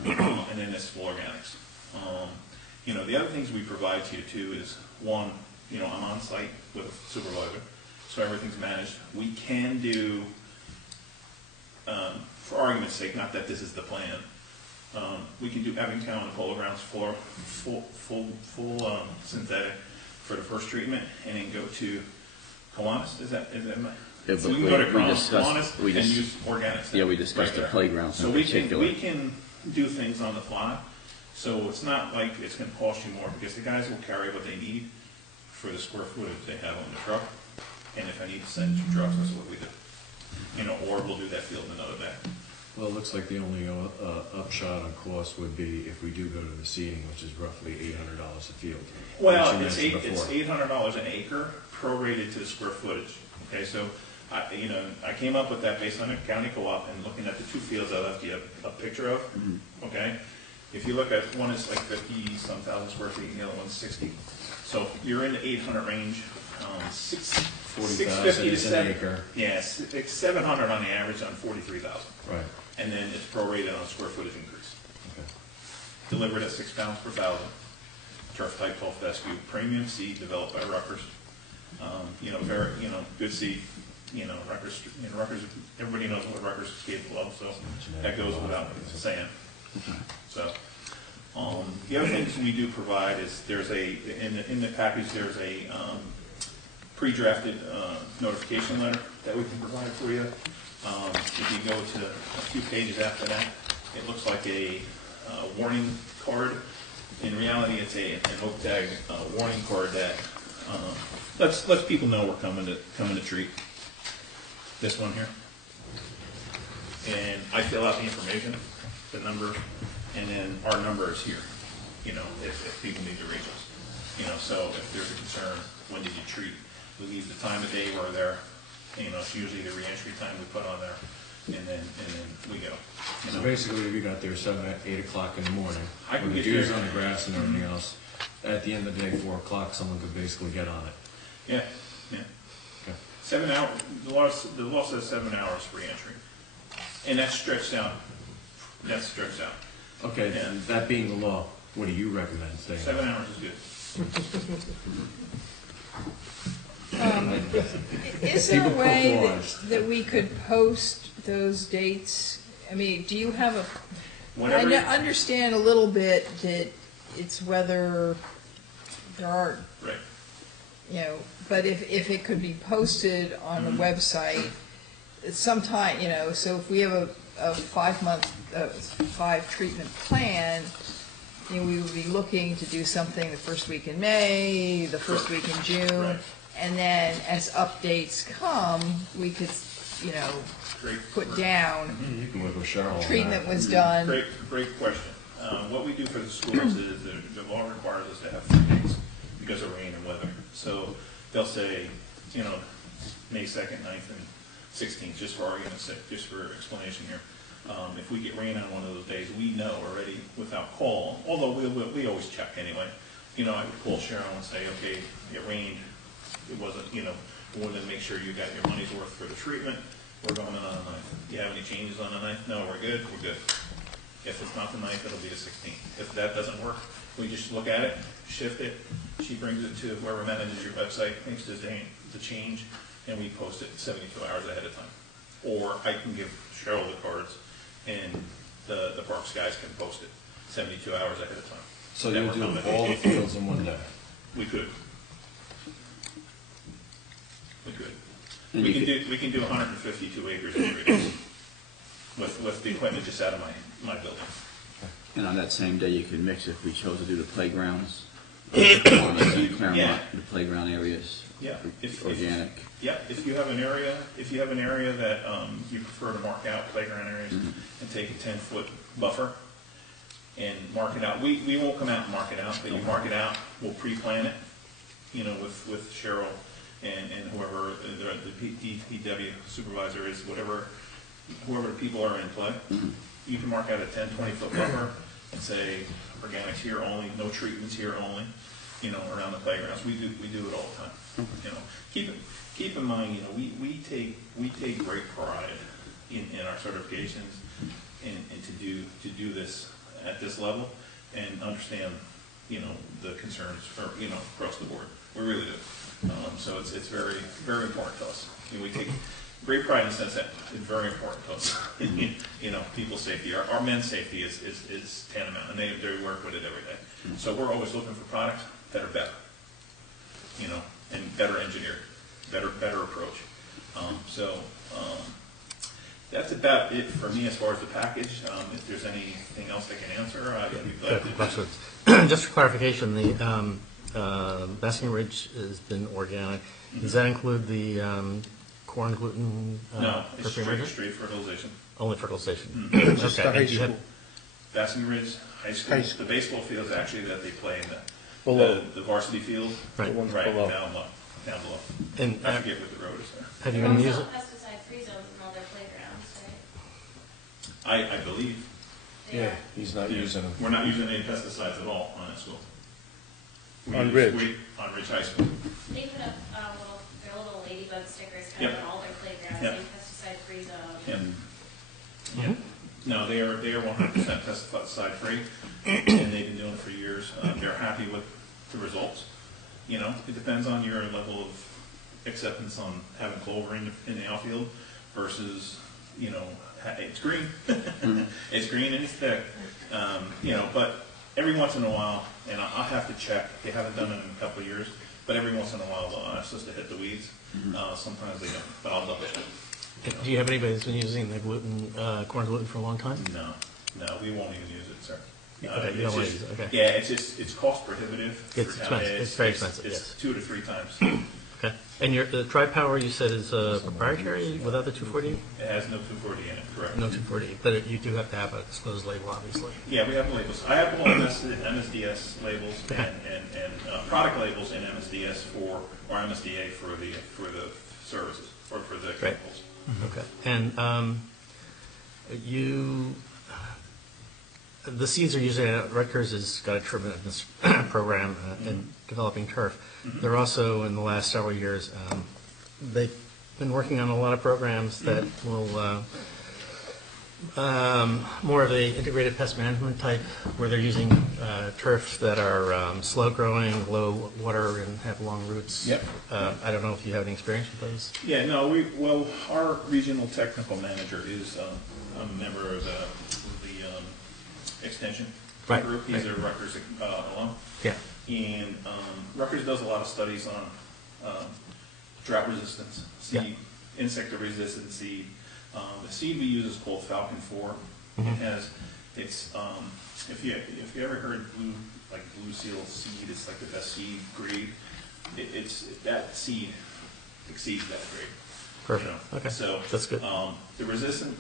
and then it's full organics. The other things we provide to you too is, one, I'm on site with a supervisor, so everything's managed. We can do, for argument's sake, not that this is the plan, we can do Evingtown and Polo Grounds full synthetic for the first treatment, and then go to Kiwanis. Is that Yeah, so we can go to discussed- Kiwanis we and dis- use organics. Yeah, we discussed right the there. playgrounds So in we particular. can do things on the fly. So it's not like it's going to cost you more, because the guys will carry what they need for the square footage they have on the truck. And if I need to send 2 trucks, that's what we do. Or we'll do that field another day. Well, it looks like the only upshot on cost would be if we do go to the seeding, which is roughly $800 a field. Well, which you it's mentioned before. $800 an acre, prorated to the square footage. Okay, so I came up with that based on a county co-op, and looking at the 2 fields I left you a picture of. Okay, if you look at one is like 50-some thousand square feet, and the other one's 60. So you're in the 800 range. 650 to is an 7. acre. Yes, it's 700 on the average on 43,000. Right. And then it's prorated on square footage increase. Okay. Delivered at 6 pounds per thousand. Turf type 12 fescue, premium seed developed by Rutgers. Very, good seed. Rutgers, everybody knows what Rutgers is capable of, so that goes without saying. So, the other things we do provide is there's in the package there's a pre-drafted notification letter that we can provide for you. If you go to a few pages after that, it looks like a warning card. In reality, it's an OPTAG warning card that lets people know we're coming to treat. This one here, and I fill out the information, the number, and then our number is here. If people need to reach us. So if there's a concern, when did you treat? We leave the time of day where they're, it's usually the reentry time we put on there, and then we go. So basically, we got there 8 o'clock in the morning. I can when the get dew's there. on the grass and everything else. At the end of the day, 4 o'clock, someone could basically get on it. Yeah. Okay. 7 hours. The law says 7 hours reentry, and that's stretched out. Okay, Yeah. that being the law, what do you recommend staying? 7 hours is good. Is there a People way polarized. that we could post those dates? I mean, do you have I Whenever. understand a little bit that it's whether there are, Right. but if it could be posted on the website, sometime, so if we have a 5-month, 5 treatment plan, we would be looking to do something the first week in May, the first week in June, Right. and then as updates come, we could Great. put down, You can work with Cheryl on that. treatment was done. Great question. What we do for the schools is the law requires us to have 3 days because of rain and weather. So they'll say, May 2nd, 9th, and 16th, just for argument's sake, just for explanation here. If we get rain on one of those days, we know already without call, although we always check anyway. I would call Cheryl and say, okay, it rained, it wasn't, we wanted to make sure you got your money's worth for the treatment. We're going in on the 9th. Do you have any changes on the 9th? No, we're good. If it's not the 9th, it'll be the 16th. If that doesn't work, we just look at it, shift it. She brings it to whoever manages your website, makes the change, and we post it 72 hours ahead of time. Or I can give Cheryl the cards, and the parks guys can post it 72 hours ahead of time. So you'll do all the fields in one day? We could. And We can do 152 acres in 3 days with the equipment just out of my building. And on that same day, you could mix if we chose to do the playgrounds. On the Claremont, Yeah. the playground areas. Yeah. Organic. Yeah, if you have an area that you prefer to mark out playground areas and take a 10-foot buffer and mark it out. We won't come out and mark it out, but you mark it out, we'll pre-plan it, with Cheryl and whoever the DPW supervisor is, whoever the people are in play. You can mark out a 10, 20-foot buffer and say organics here only, no treatments here only, around the playgrounds. We do it all the time. Keep in mind, we take great pride in our certifications and to do this at this level and understand, the concerns for, across the board. We really do. So it's very, very important to us. We take great pride in the sense that it's very important to us. People's safety. Our men's safety is tantamount, and they work with it every day. So we're always looking for products that are better, and better engineered, better approach. That's about it for me as far as the package. If there's anything else I can answer, I'd be glad to. Questions? Just for clarification, the Basking Ridge has been organic. Does that include the corn gluten? No, it's for pre-emergent? straight fertilization. Only fertilization. Just the Okay. high And do you have- school. Basking Ridge High School. High school. The baseball field is actually that they play in Below. the varsity field. Right. The ones Right, below. down below. And I forget what the road is there. have you There's been also using? pesticide-free zones in all their playgrounds, right? I believe. They Yeah, are. he's not using them. We're not using any pesticides at all on that school. On Ridge. On Ridge High School. They put up their little ladybug stickers kind Yep. of on all their playgrounds, Yep. saying pesticide-free zone. Yeah. Mm-hmm. Yeah. No, they are 100% pesticide free, and they've been doing it for years. They're happy with the results. It depends on your level of acceptance on having clover in the outfield versus, it's green. It's green and it's thick. But every once in a while, and I'll have to check, they haven't done it in a couple of years, but every once in a while they'll ask us to hit the weeds. Sometimes they don't, but I'll double check. Do you have anybody that's been using the corn gluten for a long time? No, we won't even use it, sir. Okay, you don't want to use it, okay. Yeah, it's cost prohibitive. It's expensive. It's very expensive, It's yes. 2 to 3 times. Okay. And the Tri-Power you said is proprietary without the 240? It has no 240 in it, correct? No 240, but you do have to have a disclosed label, obviously. Yeah, we have the labels. I have all MSDS labels and product labels in MSDS or MSDA for the services or for the Great. chemicals. Okay. And the seeds are usually, Rutgers has got a tremendous program in developing turf. They're also, in the last several years, they've been working on a lot of programs that will, more of the integrated pest management type, where they're using turf that are slow growing, low water, and have long roots. Yep. I don't know if you have any experience with those. Yeah, no, our regional technical manager is a member of the extension group. He's a Rutgers alum. Yeah. And Rutgers does a lot of studies on drought resistance, seed, insect resistant seed. The seed we use is called Falcon 4. If you ever heard blue seal seed, it's like the best seed grade. That seed exceeds that grade. Perfect. You know? Okay. So That's good. The resistant,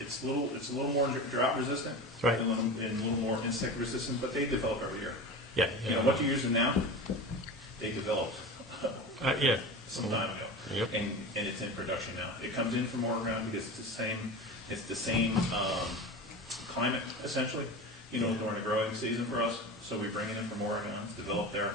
it's a little more drought resistant, Right. and a little more insect resistant, but they develop every year. Yeah. You know what you're using now, they developed Yeah. some time ago, Yep. and it's in production now. It comes in from Oregon because it's the same climate essentially. You know, during the growing season for us, so we bring it in from Oregon. It's developed there,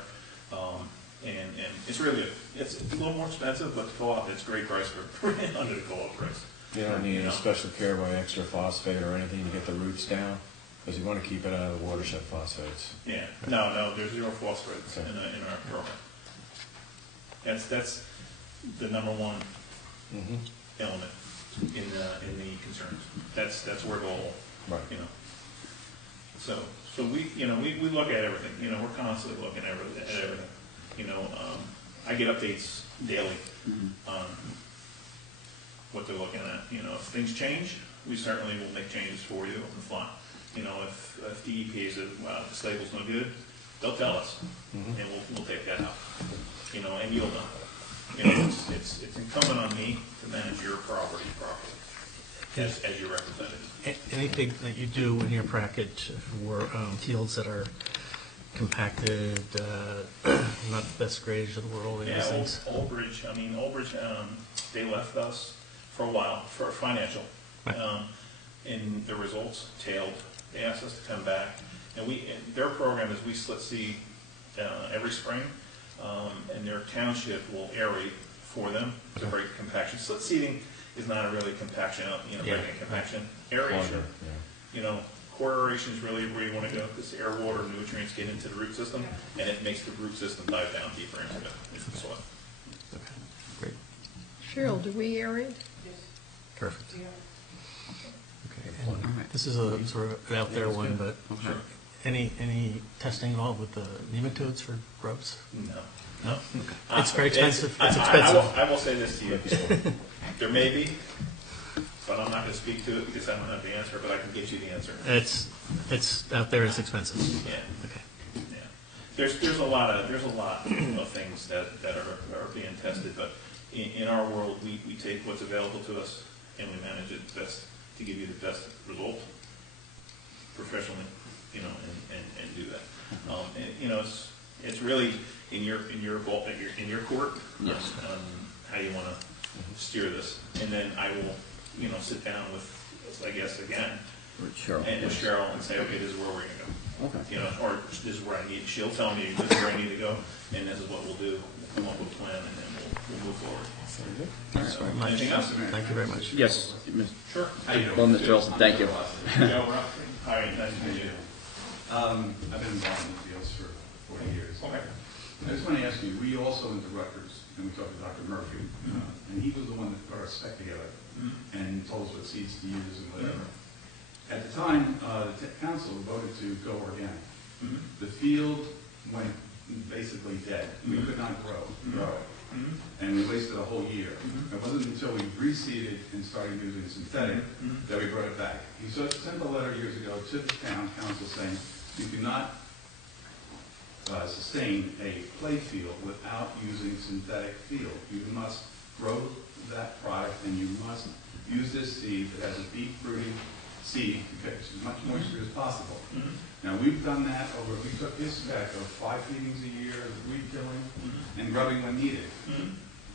and it's really good. It's a little more expensive, but the co-op, it's a great price for under the co-op price. You don't need a special care by extra phosphate or anything to get the roots down, because you want to keep it out of the watershed phosphates. Yeah, no, there's zero phosphates Okay. in our program. That's the number one element in the concerns. That's where the whole, Right. you know. So we look at everything. You know, we're constantly looking at everything. You know, I get updates daily on what they're looking at. You know, if things change, we certainly will make changes for you on the fly. You know, if DEP says, wow, this label's no good, they'll tell us, and we'll take that out. You know, and you'll know. You know, it's incumbent on me to manage your property properly as your representative. Anything that you do in your package for fields that are compacted, not the best grades in the world, any of those things? Old Bridge, they left us for a while for financial. And the results tailed. They asked us to come back, and their program is we split seed every spring, and their township will aerate for them to break compaction. Split seeding is not a really compaction, breaking compaction. Aeration, core aeration is really where you want to go, because air, water, nutrients get into the root system, and it makes the root system dive down deeper into the soil. Okay, great, Cheryl, do we aerate? perfect. Okay, and this is a sort of an out there one, but Okay. any testing at all with the nematodes for grubs? No. It's very expensive. It's I expensive. will say this to you. There may be, but I'm not going to speak to it because I don't have the answer, but I can get you the answer. It's out there. It's expensive. Yeah. Okay. Yeah. There's a lot of things that are being tested, but in our world, we take what's available to us and we manage it best to give you the best result professionally, and do that. It's really in your court. Yes. How you want to steer this, and then I will, sit down with, I guess, again, With Cheryl. and with Cheryl and say, okay, this is where we're going to go. Okay. Or this is where I need. She'll tell me this is where I need to go, and this is what we'll do. We'll come up with a plan, and then we'll move forward. Thanks very much. Anything else? Thank you very much. Yes. Sure. Well, Mr. Olson, thank you. Joe, all right, nice to meet you. I've been involved in the fields for 40 years. Okay. I just want to ask you, we also went to Rutgers, and we talked to Dr. Murphy, and he was the one that put our spec together and told us what seeds to use and whatever. At the time, the council voted to go organic. The field went basically dead. We could not grow it. And we wasted a whole year. It wasn't until we reseeded and started using synthetic that we brought it back. He sent a letter years ago to the town council saying, you cannot sustain a play field without using synthetic field. You must grow that product, and you must use this seed that has a deep rooted seed to catch as much moisture as possible. Now we've done that over, we took his spec of 5 feedings a year, weed killing, and grubbing when needed.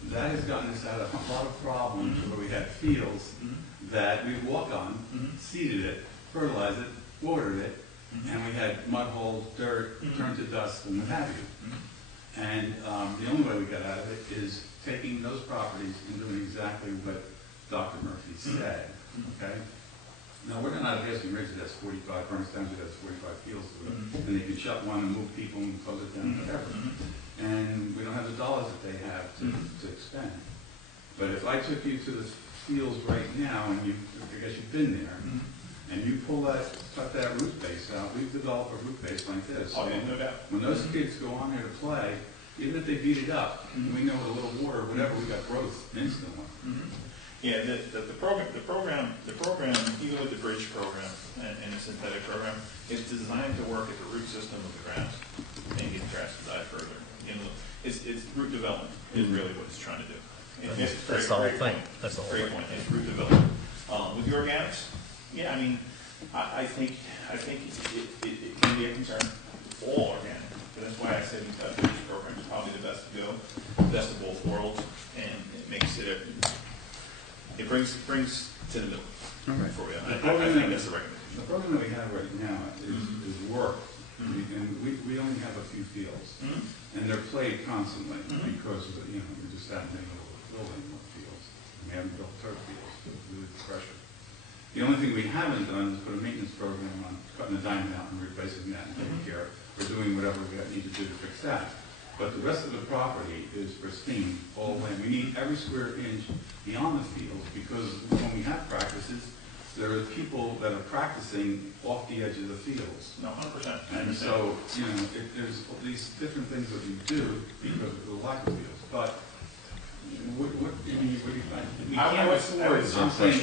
That has gotten us out of a lot of problems where we had fields that we'd walk on, seeded it, fertilized it, watered it, and we had mud holes, dirt, turned to dust, and what have you. And the only way we got out of it is taking those properties and doing exactly what Dr. Murphy said. Okay? Now, we're not guessing Ridge has 45, Burns Township has 45 fields to it, and they can shut one and move people and close it down, whatever. And we don't have the dollars that they have to expend. But if I took you to the fields right now, and I guess you've been there, and you cut that root base out, we've developed a root base like this. Oh, yeah, no doubt. When those kids go on there to play, even if they beat it up, we know with a little water, whatever, we got growth instantly. Yeah, the program, even with the bridge program and the synthetic program, is designed to work at the root system of the grass and get the grass to die further. It's root development is really what it's trying to do. Yes, That's the whole thing. That's the whole Great thing. point, it's root development. With the organics, yeah, I mean, I think it can be a concern, all organic. But that's why I said this program is probably the best to go, best of both worlds, and it makes it, it brings to the middle for you. I think that's the recommendation. The program that we have right now is work, and we only have a few fields, and they're played constantly because we just haven't been able to build any more fields. We haven't built turf fields due to the pressure. The only thing we haven't done is put a maintenance program on cutting the diamond out and replacing that and taking care of, or doing whatever we need to do to fix that. But the rest of the property is pristine all the way. We need every square inch beyond the fields because when we have practices, there are people that are practicing off the edge of the fields. No, 100%. And so, there's these different things that we do because of the lack of fields. But what do you think? We can't afford,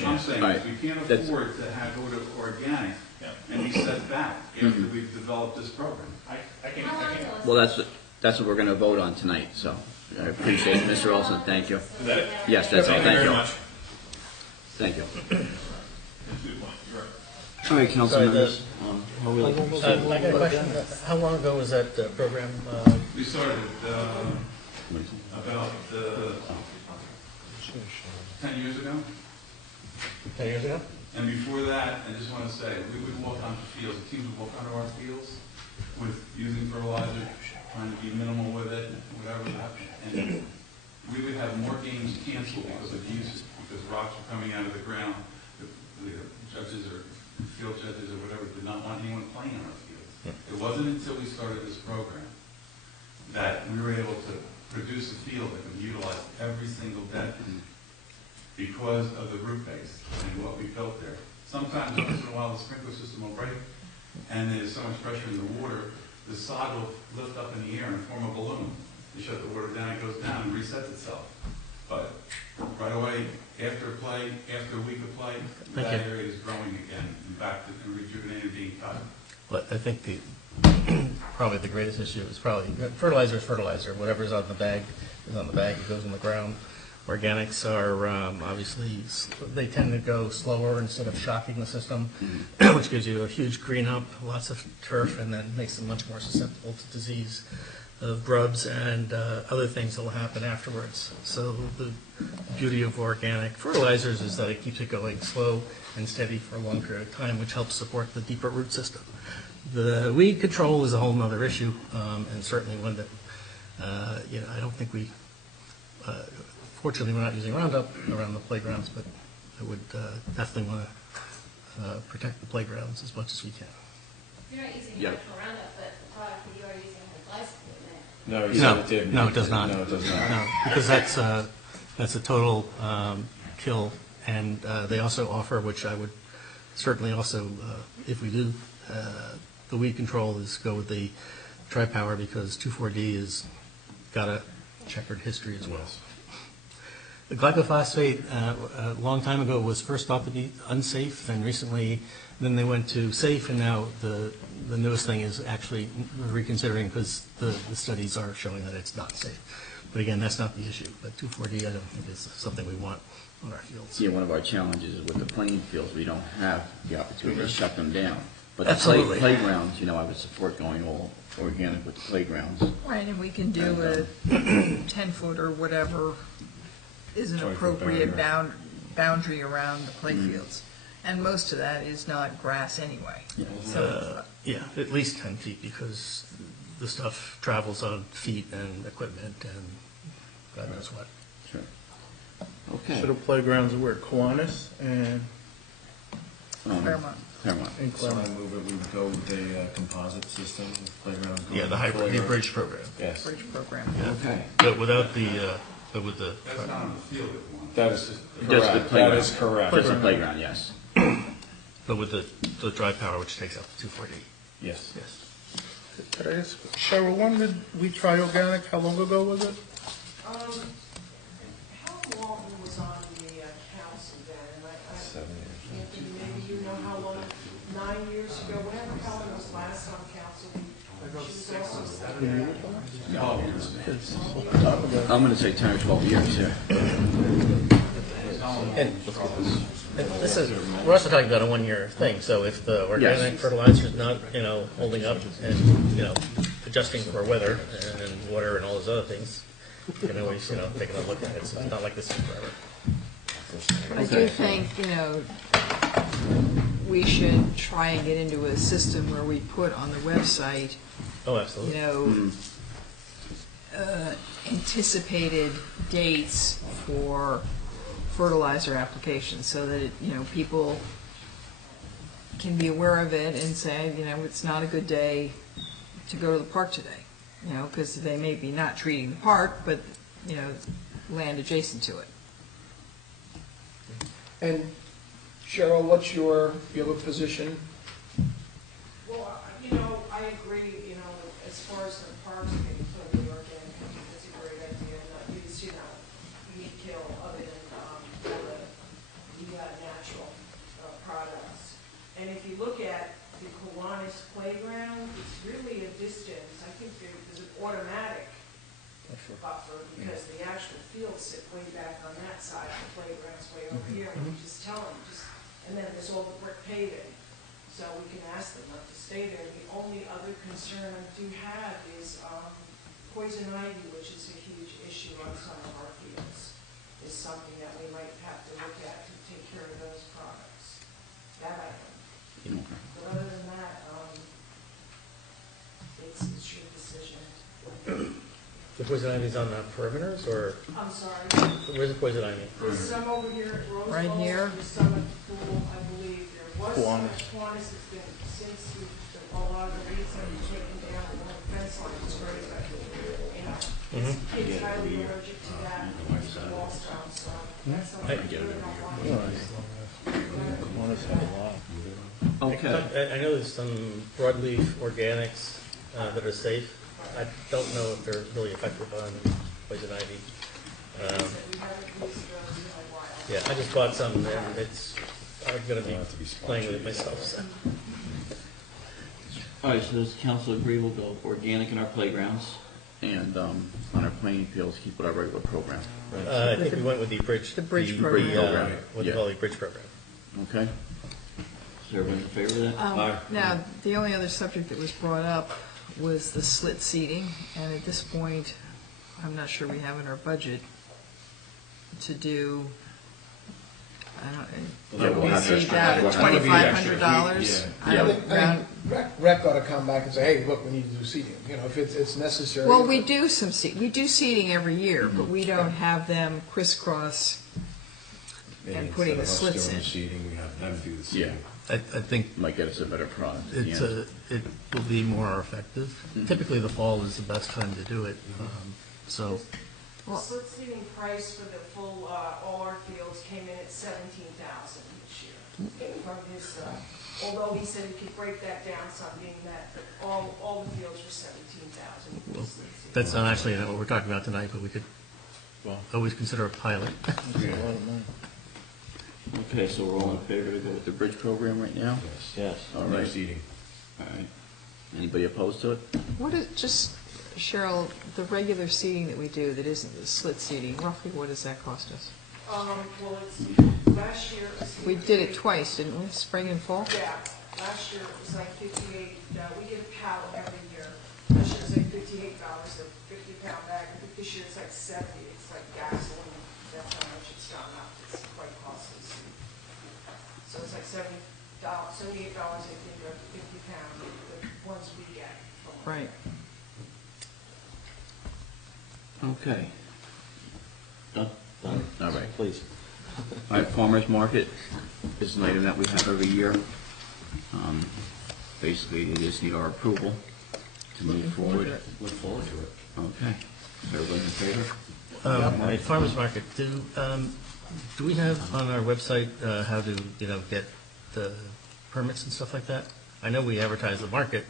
I'm saying, Right. we can't That's- afford to go to organic and be set back after we've developed this program. I can, How long ago was Well, that's what we're going to vote on tonight, so I appreciate it. Mr. Olson, thank you. is that it? Yes, that's all, Thank you thank very you. much. Thank you. Good point, you're right. All right, council Sorry, members. I got a question. How long ago was that program? We started about 10 years ago. 10 years ago? And before that, I just want to say, we would walk onto fields, the teams would walk onto our fields with using fertilizer, trying to be minimal with it, whatever. And we would have more games canceled because of use, because rocks were coming out of the ground. The judges or field judges or whatever did not want anyone playing on our field. It wasn't until we started this program that we were able to produce a field that could utilize every single day because of the root base and what we built there. Sometimes once in a while the sprinkler system will break and there's so much pressure in the water, the sod will lift up in the air and form a balloon. You shut the water down, it goes down and resets itself. But right away, after play, after a week of play, that area is growing again and back to and rejuvenated, being cut. Well, I think probably the greatest issue is probably fertilizer is fertilizer. Whatever's on the bag is on the bag. It goes in the ground. Organics are obviously, they tend to go slower instead of shocking the system, which gives you a huge green up, lots of turf, and then makes them much more susceptible to disease of grubs and other things that will happen afterwards. So the beauty of organic fertilizers is that it keeps it going slow and steady for a long period of time, which helps support the deeper root system. The weed control is a whole other issue, and certainly one that, I don't think we, fortunately we're not using Roundup around the playgrounds, but I would definitely want to protect the playgrounds as much as we can. You're not using Yeah. actual Roundup, but the product that you are using has glyphosate in it. No, he said it didn't. No, it does not. No, it does not. No, because that's a total kill, and they also offer, which I would certainly also, if we do, the weed control is go with the Tri-Power because 2,4-D has got a checkered history as well. The glyphosate, a long time ago, was first thought to be unsafe, and recently, then they went to safe, and now the newest thing is actually reconsidering because the studies are showing that it's not safe. But again, that's not the issue. But 2,4-D, I don't think is something we want on our fields. Yeah, one of our challenges is with the playing fields, we don't have the opportunity to shut them down. But Absolutely. the playgrounds, I would support going all organic with the playgrounds. Right, and we can do a 10-foot or whatever is an 20-foot appropriate boundary around the playfields. And most of that is not grass anyway. Yeah, at least 10 feet because the stuff travels on feet and equipment and God knows what. Sure. Okay. So the playgrounds are where, Kiwanis and Claremont. Claremont. So I move it, we would go with a composite system with playgrounds. going Yeah, the hybrid, the playground. bridge program. Yes. Bridge program. Okay. But without the, but with the, That's not on the field if you want. That is Just the correct. playground. That is correct. Just the playground, yes. but with the dry power, which takes up to 2,4-D. Yes. Yes. Could I ask, Cheryl, when did we try organic? How long ago was it? How long was on the council then? And 7 years. Anthony, maybe you know how long, 9 years ago, whenever Helen was last on council, she was this also something that I'm gonna say 10 or 12 years, yeah. And this is, we're also talking about a one-year thing, so if the organic fertilizer is not, holding up and, adjusting for weather and water and all those other things, you can always, take another look at it. So it's not like this is forever. I do think, we should try and get into a system where we put on the website, Oh, absolutely. Anticipated dates for fertilizer applications, so that, people can be aware of it and say, it's not a good day to go to the park today, because they may be not treating the park, but, land adjacent to it. And Cheryl, you have a position? Well, I agree, as far as the parks being put in the organic, I think that's a great idea, and not use, meat kill other than, the natural products. And if you look at the Kiwanis playground, it's really a distance, I think there's an automatic buffer, because the actual fields sit way back on that side, the playground's way over here, and you just tell them, and then there's all the brick paving. So we can ask them not to stay there. The only other concern I do have is poison ivy, which is a huge issue on some of our fields, is something that we might have to look at to take care of those products. That item. But other than that, it's your decision. The poison ivy's on the perimeters, or I'm sorry. where's the poison ivy? There's some over here at Rose Right Bowl, here? there's some at the pool, I believe. There was some at Kiwanis, it's been since a lot of the weeds have been taken down along the fence line, it's great, but, it's highly allergic to that, wall stone, so that's something I really don't want. Okay. I know there's some broadleaf organics that are safe. I don't know if they're really effective on poison ivy. We haven't used those in a while. Yeah, I just bought some, and I'm going to be playing with it myself. So. All right, so does the council agree we'll go organic in our playgrounds and on our playing fields, keep with our regular program? I think we went with the bridge. The bridge program. What they call the bridge program. Okay. Is everyone in favor of that? Now, the only other subject that was brought up was the slit seating, and at this point, I'm not sure we have in our budget to do, we see that at $2,500. I think rec ought to come back and say, hey, look, we need to do seating, if it's necessary. Well, we do seating every year, but we don't have them crisscross and putting the slits in. Seating, we have them do the seating. Yeah. I think Might get us a better product. at the it end. will be more effective. Typically, the fall is the best time to do it. So, The slip seating price for the full, all our fields came in at $17,000 this year. From his, although he said he could break that down some, being that all the fields were $17,000. well, that's not actually what we're talking about tonight, but we could always consider a pilot. Okay, so we're all in favor to go with the bridge program right now? Yes. All right. Seating. All right. Anybody opposed to it? What is, just, Cheryl, the regular seating that we do that isn't the slit seating, roughly what does that cost us? Well, it's, last year. We did it twice, didn't we, spring and fall? Yeah, last year it was like 58, we get a pallet every year. Last year it was like $58, a 50-pound bag. I think this year it's like 70, it's like gasoline, that's how much it's gone up, it's quite costly. So it's like $78, I think, a 50-pound, the ones we get. Right. Okay. Done? All right, please. All right, farmer's market is an item that we have every year. Basically, they just need our approval to move forward. Look forward to it. Okay. Everyone in favor? At farmers market, do we have on our website how to get the permits and stuff like that? I know we advertise the market.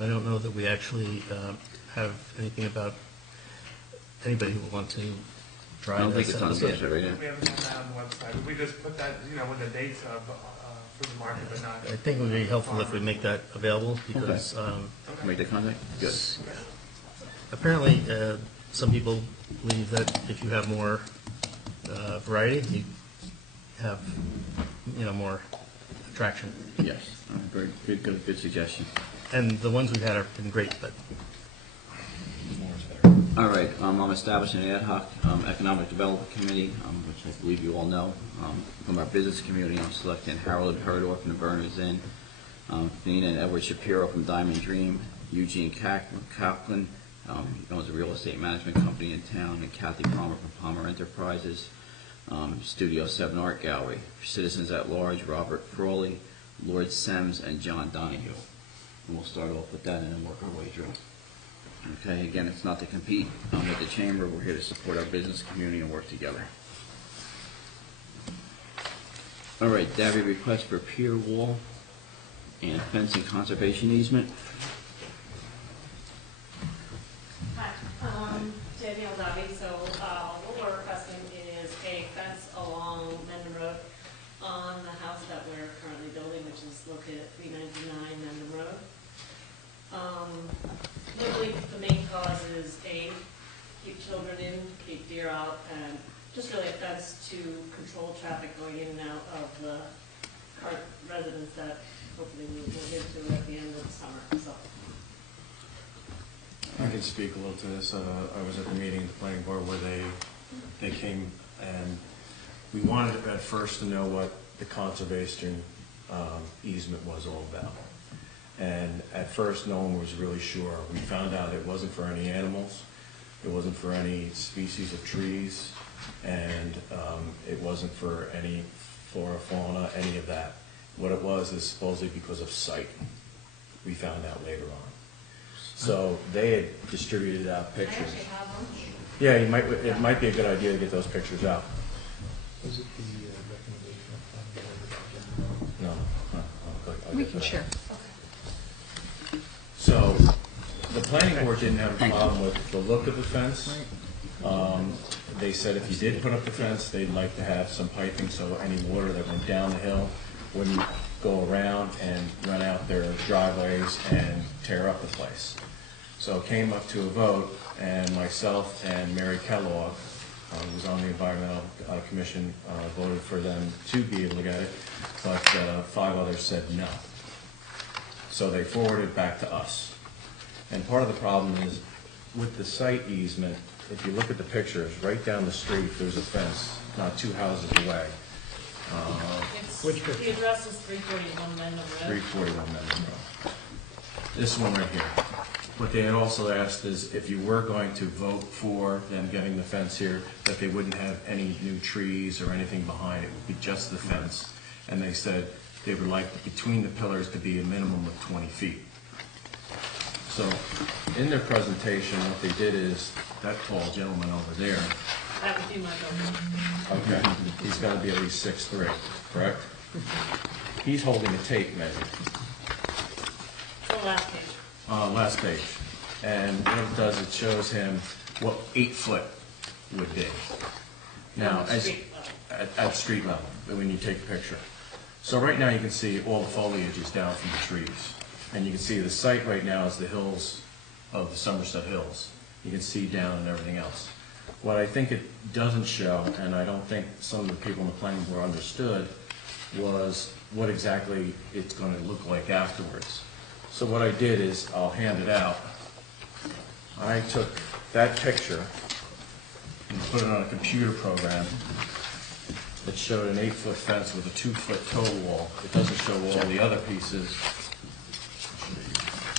I don't know that we actually have anything about anybody who will want to try. I don't think it's on the website right now. We haven't put that on the website. We just put that, with the dates of, for the market, but not. I think it would be helpful if we make that available, because Make the contact? Good. apparently some people believe that if you have more variety, you have, more attraction. Yes, very good suggestion. And the ones we've had have been great, but All right, I'm establishing an ad hoc economic development committee, which I believe you all know. From our business community, I'm selecting Harold Herdorf from the Berners Inn, Nina and Edward Shapiro from Diamond Dream, Eugene Kaplan, he owns a real estate management company in town, and Kathy Palmer from Palmer Enterprises, Studio 7 Art Gallery. For citizens at large, Robert Frawley, Lord Sems, and John Donahue. And we'll start off with that and then work our way through. Okay, again, it's not to compete with the chamber. We're here to support our business community and work together. All right, Davy, request for pier wall and fence and conservation easement. Hi, Danielle Dobby. So what we're requesting is a fence along Mendon Road on the house that we're currently building, which is located at 399 Mendon Road. Literally, the main cause is A, keep children in, keep deer out, and just really a fence to control traffic going in and out of the current residents that hopefully we will move into at the end of the summer. So. I can speak a little to this. I was at the meeting, the planning board, where they came, and we wanted at first to know what the conservation easement was all about. And at first, no one was really sure. We found out it wasn't for any animals, it wasn't for any species of trees, and it wasn't for any flora, fauna, any of that. What it was is supposedly because of sight. We found out later on. So they had distributed out pictures. I actually have them. Yeah, it might be a good idea to get those pictures out. Was it the recommendation of planning board? No. We can share. So, the planning board didn't have a problem with the look of the fence. They said if you did put up the fence, they'd like to have some piping so any water that went down the hill wouldn't go around and run out their driveways and tear up the place. So it came up to a vote, and myself and Mary Kellogg, who was on the Environmental Commission, voted for them to be able to get it, but 5 others said no. So they forwarded it back to us. And part of the problem is, with the site easement, if you look at the pictures, right down the street, there's a fence, not 2 houses away. Which picture? The address is 341 Mendon Road. 341 Mendon Road. This one right here. What they had also asked is, if you were going to vote for them getting the fence here, that they wouldn't have any new trees or anything behind it, it would be just the fence. And they said they would like between the pillars to be a minimum of 20 feet. So, in their presentation, what they did is, that tall gentleman over there, That would be my building. okay, he's got to be at least 6'3", correct? He's holding a tape measure. The last page. Last page. And what it does, it shows him what 8 foot would be. Now, at street level, when you take a picture. So right now you can see all the foliage is down from the trees. And you can see the site right now is the hills of the Somerset Hills. You can see down and everything else. What I think it doesn't show, and I don't think some of the people in the planning board understood, was what exactly it's going to look like afterwards. So what I did is, I'll hand it out. I took that picture and put it on a computer program that showed an 8-foot fence with a 2-foot toe wall. It doesn't show all the other pieces.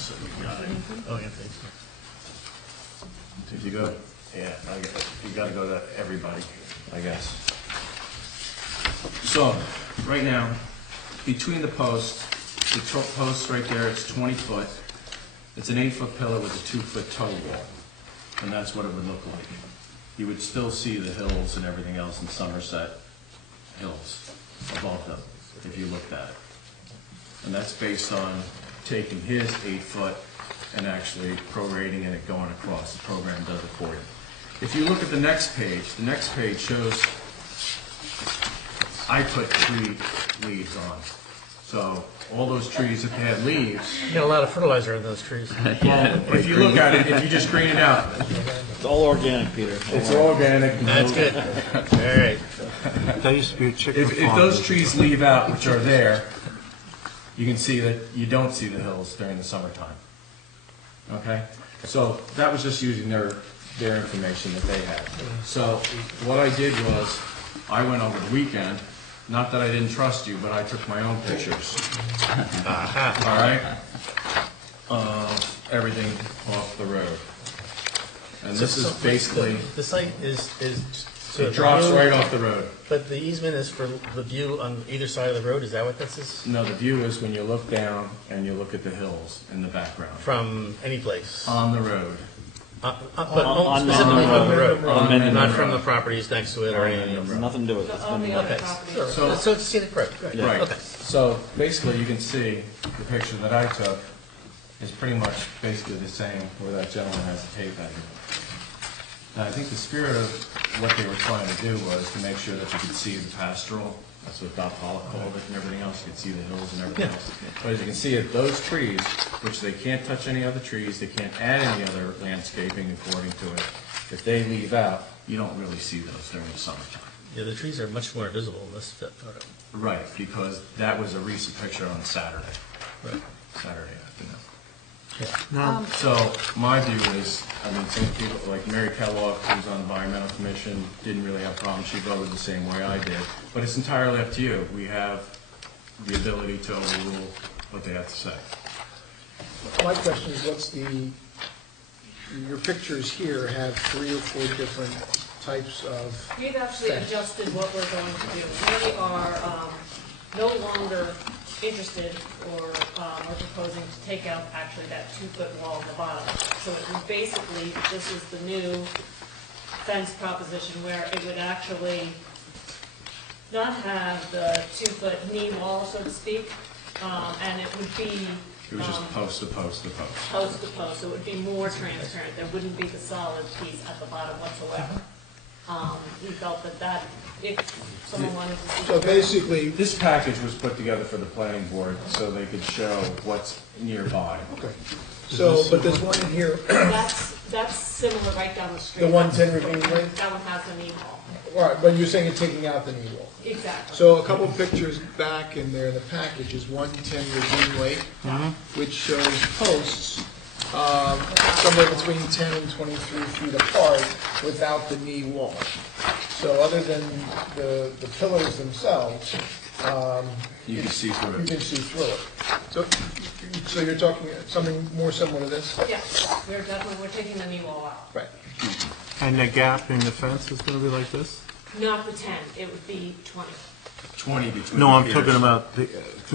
so we got it. Oh, yeah, thanks. If you go, yeah, you got to go to everybody, I guess. So, right now, between the posts, the post right there, it's 20 foot. It's an 8-foot pillar with a 2-foot toe wall, and that's what it would look like. You would still see the hills and everything else in Somerset Hills above them, if you looked at it. And that's based on taking his 8-foot and actually prorating it going across. The program does it for you. If you look at the next page shows I put 3 leaves on. So all those trees, if they had leaves, You got a lot of fertilizer in those trees. well, if you look at it, if you just green it out, It's all organic, Peter. it's organic. That's good. All right. That used to be a chicken If farm. those trees leave out, which are there, you can see that you don't see the hills during the summertime. Okay? So that was just using their information that they had. So what I did was, I went over the weekend, not that I didn't trust you, but I took my own pictures. All right? Of everything off the road. And this is basically, The site is. so it drops view- right off the road. But the easement is for the view on either side of the road, is that what this is? No, the view is when you look down and you look at the hills in the background. From any place? On the road. But on specifically Mendon from the Road. road? On Mendon Not from Road. the properties next to it or On anything? Mendon Road. Nothing to do with it. It's On been- the other Okay. property. So- So it's scenic road, good. Right. Okay. So basically, you can see the picture that I took is pretty much basically the same where that gentleman has a tape out here. Now, I think the spirit of what they were trying to do was to make sure that you could see the pastoral. That's what Doc Pollock called it and everything else. You could see the hills and everything else. But as you can see, those trees, which they can't touch any other trees, they can't add any other landscaping according to it. If they leave out, you don't really see those during the summertime. Yeah, the trees are much more visible in this photo. Right, because that was a recent picture on Saturday. Right. Saturday afternoon. Now, So my view is, I mean, some people, like Mary Kellogg, who's on the environmental commission, didn't really have problems. She voted the same way I did. But it's entirely up to you. We have the ability to overrule what they have to say. My question is, your pictures here have 3 or 4 different types of, We've actually Okay. adjusted what we're going to do. We are no longer interested or are proposing to take out actually that 2-foot wall on the bottom. So it would basically, this is the new fence proposition where it would actually not have the 2-foot knee wall, so to speak, and it would be It was just post to post to post. post to post, so it would be more transparent. There wouldn't be the solid piece at the bottom whatsoever. We felt that if someone wanted to see. so basically, This package was put together for the planning board so they could show what's nearby. okay. So, but there's one in here, That's similar right down the street. The 110 Ravine Way? That one has the knee wall. all right, but you're saying you're taking out the knee wall. Exactly. So a couple pictures back in there, in the package is 110 Ravine Way, which shows posts somewhere between 10 and 23 feet apart without the knee wall. So other than the pillars themselves, You can see through you it. can see through it. So you're talking something more similar to this? Yeah, we're taking the knee wall out. Right. and the gap in the fence is going to be like this? Not the 10, it would be 20. 20 between No, the I'm piers. talking about,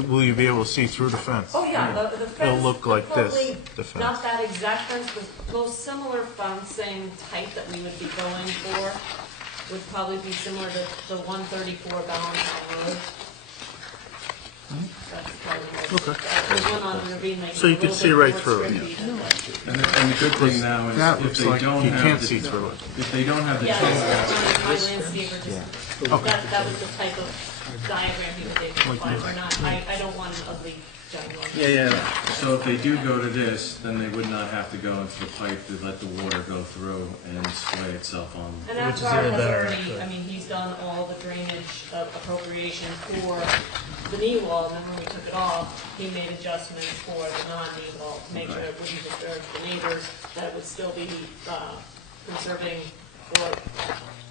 will you be able to see through the fence? Oh, yeah, the fence. It'll look like this, probably the fence. Not that exact fence, the most similar fencing type that we would be going for would probably be similar to the 134 Bernardsville Road. That's probably what. Okay. The one on Ravine Lake. So you is a can little see bit right more through it. tricky than what- And the good thing now That is if looks they like don't you have can't the- see through it. If they don't have the Yeah, tree, my landscaper just, that was the type of diagram he was able to find. We're not, I don't want an ugly ginormous. yeah. So if they do go to this, then they would not have to go into the pipe to let the water go through and spray itself on. And that Which is part even has better, already, actually. I mean, he's done all the drainage appropriation for the knee wall, and then when we took it off, he made adjustments for the non-knee wall to make sure it wouldn't disturb the neighbors, that it would still be conserving or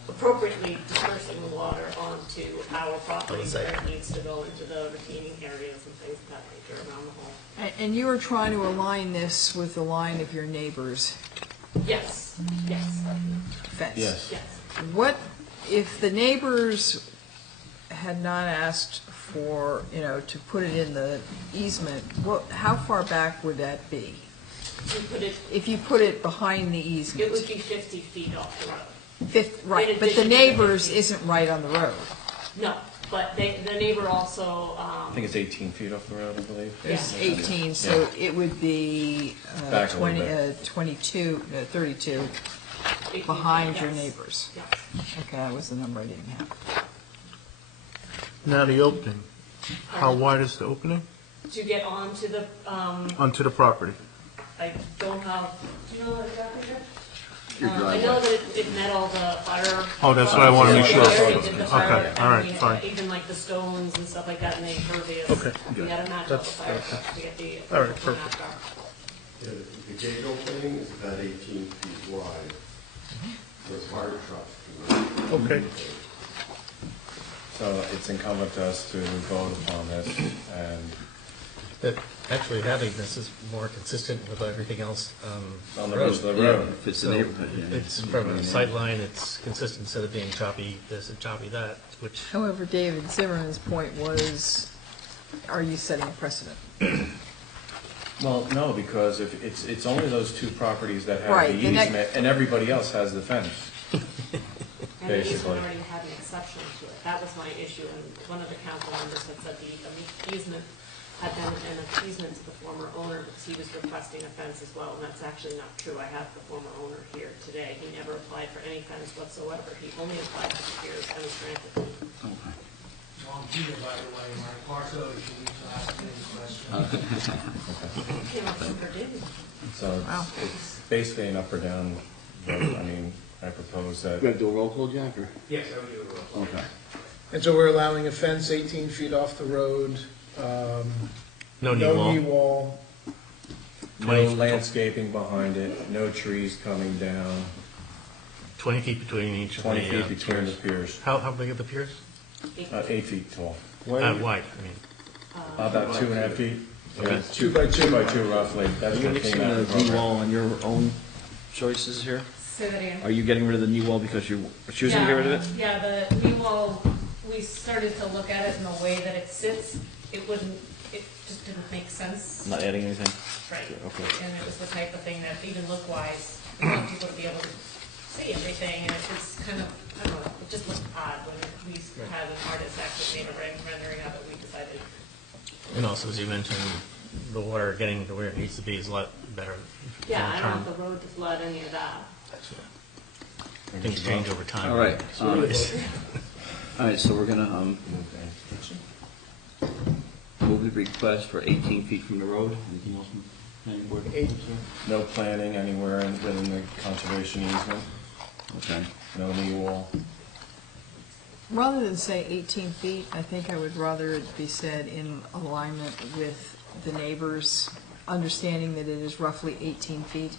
appropriately dispersing the water onto our property where it needs to go into the retaining areas and things of that nature around the home. And you were trying to align this with the line of your neighbor's Yes, yes, fence? Yes. yes. What, if the neighbors had not asked for, to put it in the easement, how far back would that be? We put it, If you put it behind the it easement? would be 50 feet off the road. Right, In but the addition to the neighbors 50. isn't right on the road. No, but the neighbor also, I think it's 18 feet off the road, I believe. It's Yeah. 18, so it would be Back a little 32 18 behind feet, your yes. neighbors. Yes. Okay, that was the number I didn't have. Now the opening, How wide is the opening? To get onto the, Onto the property? I don't have, do you know exactly that? Your I driveway. know that it met all the fire. Oh, that's what I wanna make sure We of. already did the fire, Okay, all right, and we- fine. Even like the stones and stuff like that, and the impervious. Okay, We good. gotta match all the That's- fire trucks to get the. All right, approval perfect. from Yeah, the gate opening is about 18 feet wide for fire trucks. Okay. So it's incumbent to us to vote upon this, and Actually, having this is more consistent with everything else on the road. rest of the Yeah, road. if it's the So neighborhood, yeah. it's from a sight line, it's consistent instead of being choppy this and choppy that, which, However, David Zimmerman's point was, are you setting a precedent? Well, no, because if it's only those two properties that have Right, the the next- easement, and everybody else has the fence. And the Basically. easement already had an exception to it. That was my issue, and one of the council members had said the easement had been an easement to the former owner because he was requesting a fence as well, and that's actually not true. I have the former owner here today. He never applied for any fence whatsoever. He only applied for the piers and was granted them. Okay. Well, I'm Peter, by the way, my car's over, can you ask me any questions? Came up super duty. So it's basically an up or down vote. I mean, I propose that. We have to do a roll call, Jack, or? Yes, I would do a roll call. Okay. And so we're allowing a fence 18 feet off the road, no knee wall. wall. No landscaping behind it, no trees coming down, 20 feet between each of the 20 feet between the piers. piers, How big are the piers? 8 feet tall. Wide, I mean. About 2.5 feet? Yeah, 2 by 2. 2 by 2 roughly. That's Are you what mixing came out the of the knee program. wall on your own choices here? Say that again. Are you getting rid of the knee wall because you're choosing to get rid of it? Yeah, the knee wall, we started to look at it in the way that it sits. It just didn't make sense. Not adding anything? Right. Okay. And it was the type of thing that even look-wise, we want people to be able to see everything, and it was kind of, I don't know, it just looked odd when we had an artist actually made a rendering of it, we decided. And also, as you mentioned, the water getting to where it needs to be is a lot better. Yeah, I don't long-term. want the road to flood any of that. Things change over time. All right. All right, so we're gonna, move the request for 18 feet from the road. Anything else from the planning board? No planning anywhere within the conservation easement, Okay. no knee wall. Rather than say 18 feet, I think I would rather it be said in alignment with the neighbors, understanding that it is roughly 18 feet.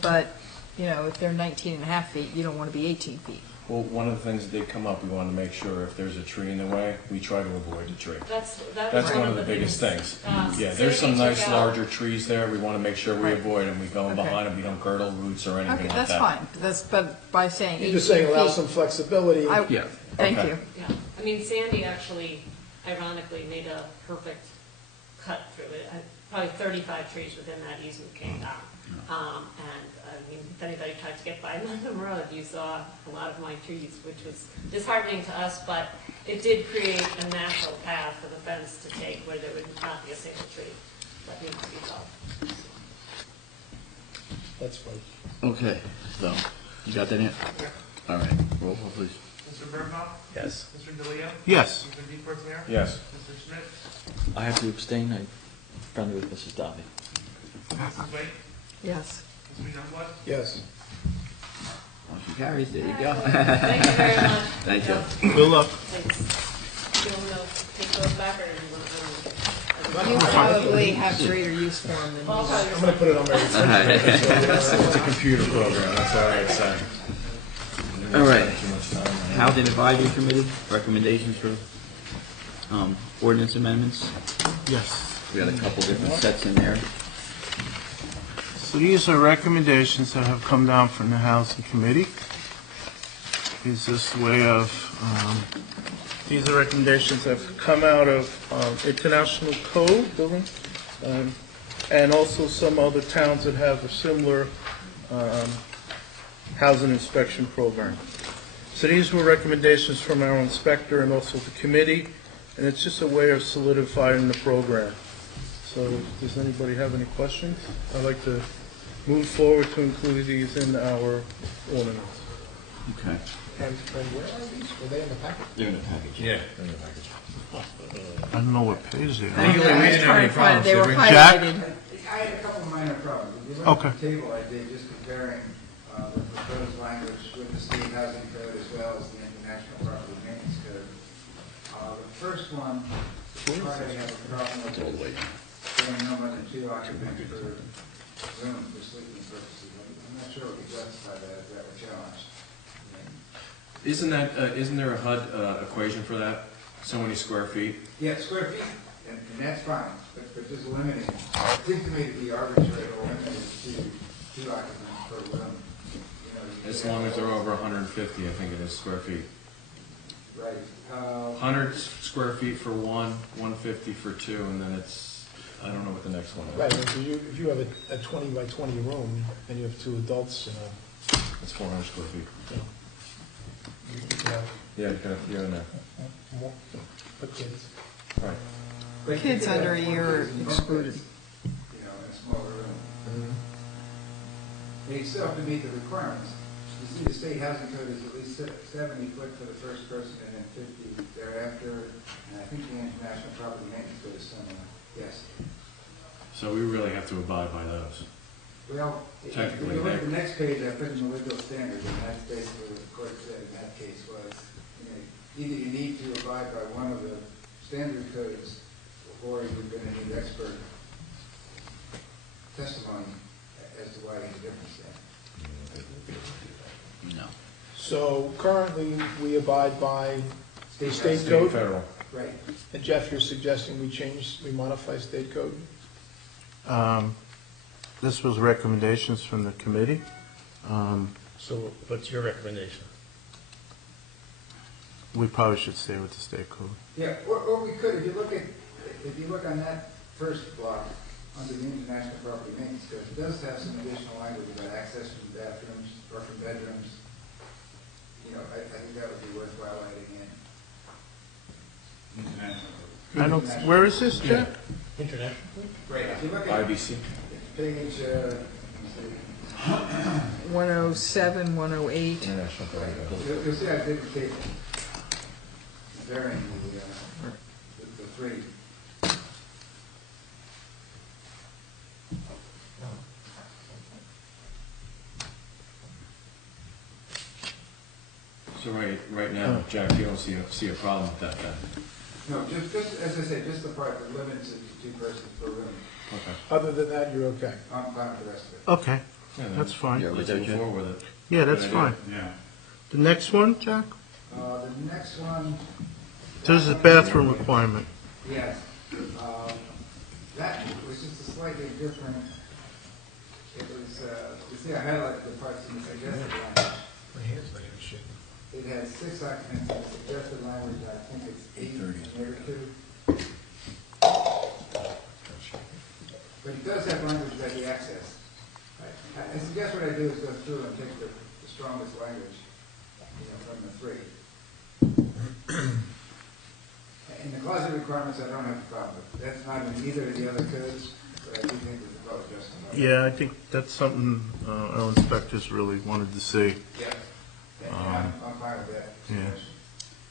But, you know, if they're 19 and a half feet, you don't want to be 18 feet. Well, one of the things that did come up, we want to make sure if there's a tree in the way, we try to avoid the tree. That was That's one of the biggest things. Yeah, there's some nice larger trees there, we want to make sure we Right. avoid them, we go in Okay. behind them, we don't girdle roots or anything Okay, like that. that's fine. But by saying 18 You're feet. just saying allow some flexibility. Yeah. Thank Okay. you. Yeah, I mean, Sandy actually ironically made a perfect cut through it. Probably 35 trees within that easement came down. And, I mean, if anybody tried to get by London Road, you saw a lot of my trees, which was disheartening to us, but it did create a natural path for the fence to take where there would not be a single tree that needs to be felled. That's fine. Okay, so, you got that in? All right, roll call, please. Mr. Bernhardt? Yes. Mr. DeLeo? Yes. Mr. DePortner? Yes. Mr. Schmidt? I have to abstain, I'm friendly with Mrs. Dobby. Mrs. Wade? Yes. Mr. Youngblood? Yes. Motion carries, there you go. Thank you very much. Thank you. Good luck. Thanks. You want to take those back, or you want to? You probably have greater use for them than I'll me. tell you I'm going to put it on my refrigerator. It's a computer program, that's all right, son. All right. Too much time. Housing Advisory Committee, recommendations for ordinance amendments. Yes. We got a couple different sets in there. So these are recommendations that have come down from the Housing Committee. Is this way of, these are recommendations that have come out of International Code building, and also some other towns that have a similar housing inspection program. So these were recommendations from our inspector and also the committee, and it's just a way of solidifying the program. So does anybody have any questions? I'd like to move forward to include these in our ordinance. Okay. And where are these? Were they in the packet? They're in the package. Yeah. I don't know what page they are. Legally, we didn't have any problems, They did were we? Jack? highlighted. I had a couple minor problems. If you look Okay. at the table I did, just comparing the proposed language with the state housing code as well as the international property maintenance code. The first one, part I have a problem with saying no more than 2 occupants per room for sleeping purposes. I'm not sure we can justify that if that were challenged. Isn't there a HUD equation for that? So many square feet? Yeah, square feet, and that's fine, but just limiting, it seems to me to be arbitrary or limited to 2 occupants per room. You know, As long as they're over 150, I think it is, square feet. Right. 100 square feet for one, 150 for two, and then it's, I don't know what the next one is. Right, if you have a 20 by 20 room and you have 2 adults, It's 400 square feet. you have Yeah, in there. more, but kids. Right. But Kids you could under a have year one are person excluded. You know, in a smaller room. And you still have to meet the requirements. You see, the state housing code is at least 70 foot for the first person and then 50 thereafter. And I think the international property maintenance code is similar. Yes. So we really have to abide by those. Well, if Technically, you look at they- the next page, I put in the legal standards, and that's basically what the court said in that case was, you know, either you need to abide by one of the standard codes, or you're going to need expert testimony as to why there's a difference there. No. So currently, we abide by the state State code? and federal. Right. And Jeff, you're suggesting we modify state code? This was recommendations from the committee. So what's your recommendation? We probably should stay with the state code. Yeah, or we could, if you look on that first block, under the international property maintenance code, it does have some additional language about access from bathrooms or from bedrooms. You know, I think that would be worthwhile adding in. I don't, where is this, Jack? International? Right, if you look at IBC. page, let me see. 107, 108. International property. You'll see I did the table. Varying the 3. So right now, Jack, you don't see a problem with that then? No, just, as I say, just the part that limits it to 2 persons per room. Okay. Other than that, you're okay? I'm fine with the rest of it. Okay, Yeah, then that's fine. Yeah. Let's move forward with it. Yeah, that's Good fine. idea. Yeah. The next one, Jack? The next one. There's a bathroom requirement. Yes. That was just a slightly different, it was, you see, I highlighted the parts in the suggested language. My hand's not even shaking. It had 6 occupants in the suggested language, I think it's 8 in the other 2. But it does have language about the access. I suggest what I do is go through and take the strongest language, you know, from the 3. In the closet requirements, I don't have a problem with. That's not in either of the other codes, but I do think that the code justifies. Yeah, I think that's something our inspectors really wanted to see. Yeah. I'm fine with that. Yeah.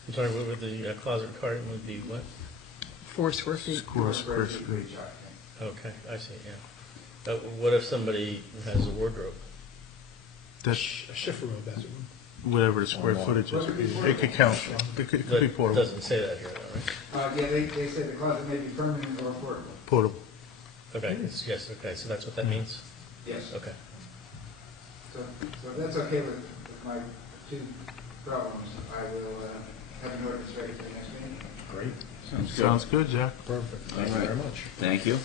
I'm sorry, what would the closet requirement would be, what? 4 square feet. Square feet. Okay, I see, yeah. What if somebody has a wardrobe? That's A shifter room, that's it. whatever the square footage is. It could count. It could be That portable. doesn't say that here, though, right? Yeah, they said the closet may be permanent or portable. Portable. Okay, yes, okay, so that's what that means? Yes. Okay. So if that's okay with my 2 problems, I will have an ordinance ready for the next meeting. Great. Sounds good, Jack. Perfect. Thank you very much. Thank you.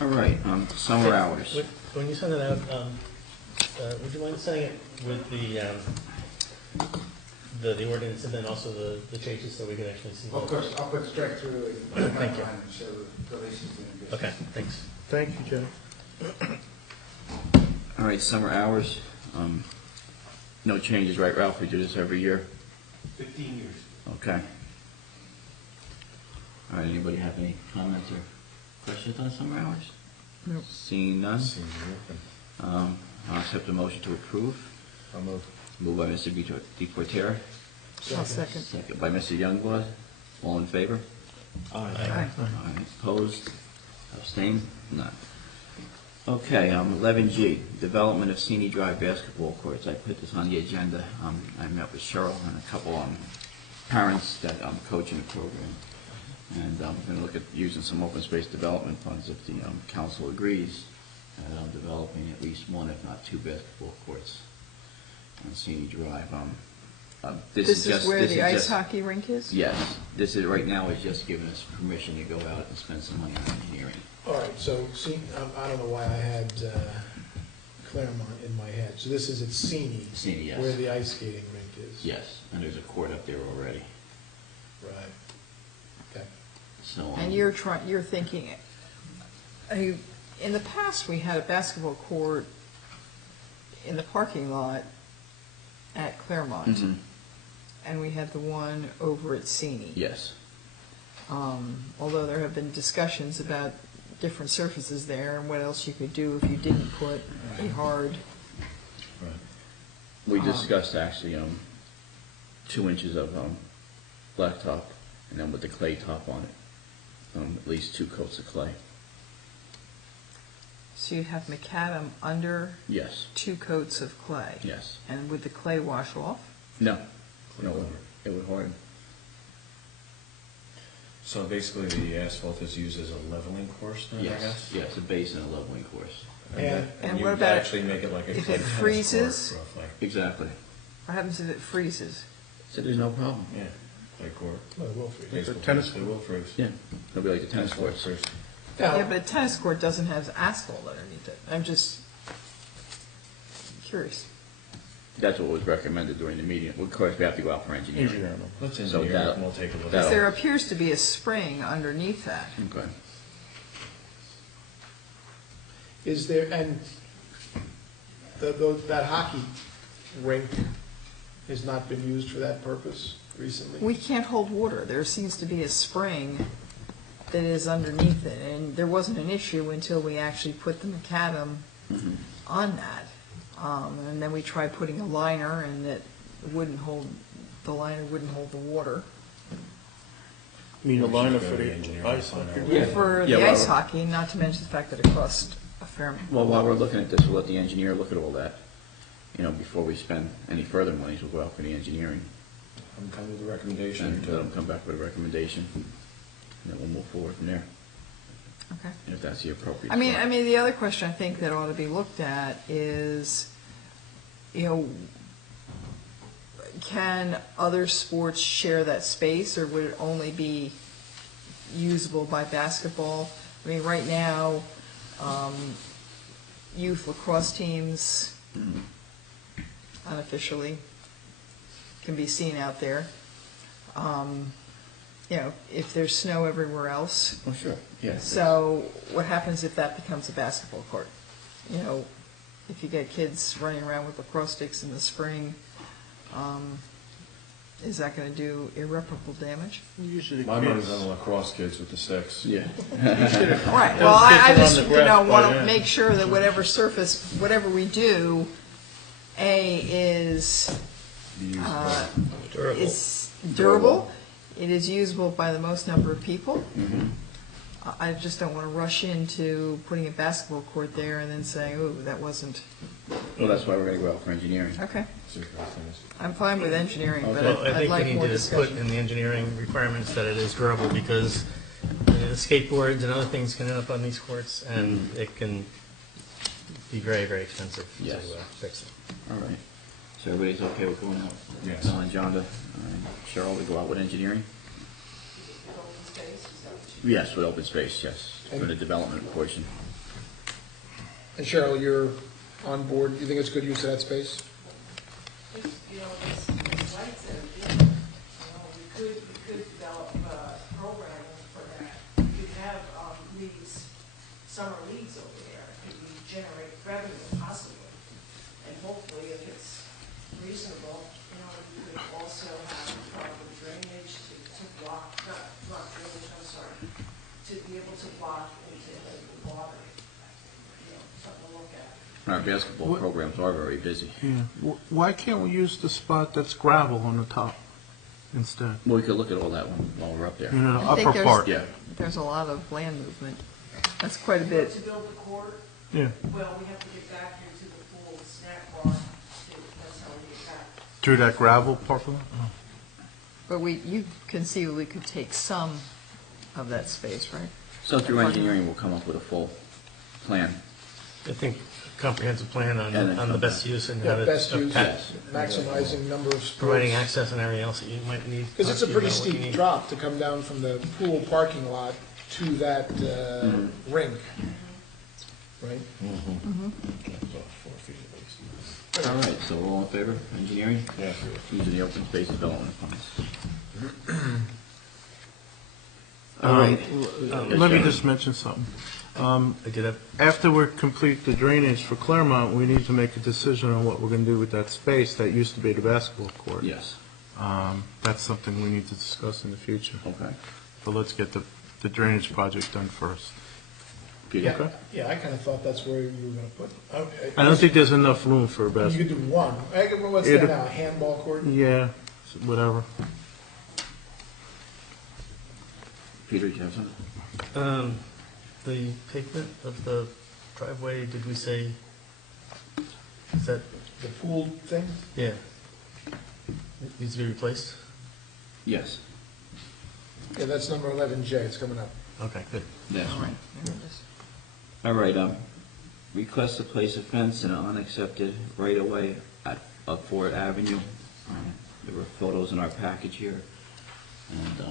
All right, summer hours. When you send it out, would you mind sending it with the ordinance and then also the changes so we can actually see? Of course, I'll put strike through and Thank you. and show the deletions and additions. Okay, thanks. Thank you, Jack. All right, summer hours. No changes, right, Ralph? We do this every year? 15 years. Okay. All right, anybody have any comments or questions on summer hours? Nope. Seeing none, I'll accept a motion to approve. I'll move. Moved by Mr. DePorter, I'll second. second by Mr. Youngblood. All in favor? Aye. Aye. Opposed? Abstained? None. Okay, 11G, development of Senior Drive basketball courts. I put this on the agenda. I met with Cheryl and a couple parents that coach in the program. And we're going to look at using some open space development funds if the council agrees at developing at least one, if not two, basketball courts on Senior Drive. This is where the ice hockey rink is? Yes. This is, right now, is just giving us permission to go out and spend some money on engineering. All right, so, see, I don't know why I had Claremont in my head. So this is at Sini? Sini, yes. Where the ice skating rink is? Yes, and there's a court up there already. Right. Okay. So, And you're thinking, in the past, we had a basketball court in the parking lot at Claremont. Mhm. And we had the one over at Sini. Yes. Although there have been discussions about different surfaces there and what else you could do if you didn't put a hard. Right. We discussed actually 2 inches of blacktop, and then with the clay top on it, at least 2 coats of clay. So you'd have macadam under Yes. 2 coats of clay. Yes. And would the clay wash off? No. No, it would harden. So basically, the asphalt is used as a leveling course then, I Yes. guess? Yes, a base and a leveling course. And And you what about actually make it like a if clay it tennis freezes? court, roughly. Exactly. What happens if it freezes? So there's no problem. Yeah, clay court. Well, it will freeze. Baseball tennis court, it will freeze. Yeah. It'll be like the tennis courts. Freeze. Now, Yeah, but a tennis court doesn't have asphalt underneath it. I'm just curious. That's what was recommended during the meeting. Of course, we have to go out for engineering. Let's So engineer it, that- and we'll take a look. Because that'll- there appears to be a spring underneath that. Okay. is there, and that hockey rink has not been used for that purpose recently? We can't hold water. There seems to be a spring that is underneath it, and there wasn't an issue until we actually put the macadam Mhm. on that. And then we tried putting a liner, and the liner wouldn't hold the water. Need a liner for the the engineering ice final. hockey. Yeah. For Yeah, the well- ice hockey, not to mention the fact that it cost a fair amount. Well, while we're looking at this, we'll let the engineer look at all that. Before we spend any further monies, we'll go out for the engineering. I'm coming with a recommendation. And let them come back with a recommendation, and then we'll move forward from there, Okay. if that's the appropriate. I mean, spot. the other question I think that ought to be looked at is, can other sports share that space, or would it only be usable by basketball? I mean, right now, youth lacrosse teams unofficially can be seen out there. If there's snow everywhere else. Oh, sure, yeah. So what happens if that becomes a basketball court? If you get kids running around with lacrosse sticks in the spring, is that going to do irreparable damage? Usually My money's kids- on the lacrosse kids with the sticks. Yeah. Right, well, I kids just, are on the grass by want to then. make sure that whatever surface, whatever we do, is Be used Durable. is durable, it is usable by the most number of people. Mhm. I just don't want to rush into putting a basketball court there and then saying, ooh, that wasn't, Well, that's why we're gonna go out for engineering. okay. Super things. I'm fine with engineering, but Well, I I'd think we like need more to put discussion. in the engineering requirements that it is durable, because the skateboards and other things can end up on these courts, and it can be very, very expensive to Yes. fix them. All right. So everybody's okay with going out? Yes. Mel and Jonda, Cheryl, to go out with engineering? Open space, is that what you? Yes, with open space, yes, for the development portion. And Cheryl, you're on board, you think it's good use of that space? Just, this lights and, we could develop programming for that. You could have, leagues, summer leagues over there, and we generate revenue possibly. And hopefully, if it's reasonable, you could also have proper drainage to block, not drainage, I'm sorry, to be able to block into the water, something to look at. Our basketball What- programs are very busy. Yeah. Why can't we use the spot that's gravel on the top instead? Well, we could look at all that while we're up there. You know, the I think upper part. Yeah. There's a lot of land movement. That's quite a bit. To build the court, Yeah. well, we have to get back here to the pool, the snack bar, that's how we get back. Through that gravel parking lot? Oh. But you conceivably could take some of that space, right? So through engineering, we'll come up with a full plan. I think comprehensive plan And then on the best use and how Yeah, to. best use, Yes. maximizing number of spots. Providing access and everything else that you might need. Because it's a You pretty know what you steep need. drop to come down from the pool parking lot to that rink, right? All right, so we're all in favor, engineering? Yeah. Using the open space development funds. All right. Let me just mention something. I did have, After we complete the drainage for Claremont, we need to make a decision on what we're going to do with that space that used to be the basketball court. Yes, That's something we need to discuss in the future. okay. But let's get the drainage project done first. Peter? Yeah, yeah, I kind of thought that's where you were going to put. I don't think there's enough room for a You basketball. could do one. What's It- that now, a handball court? Yeah, whatever. Peter, do you have something? the pavement of the driveway, did we say, is that, The pool thing? yeah, it needs to be replaced? Yes, Yeah, that's number 11J, it's coming up. Okay, good. that's right. All right, request to place a fence in an unaccepted right-of-way of Ford Avenue. There were photos in our package here. And,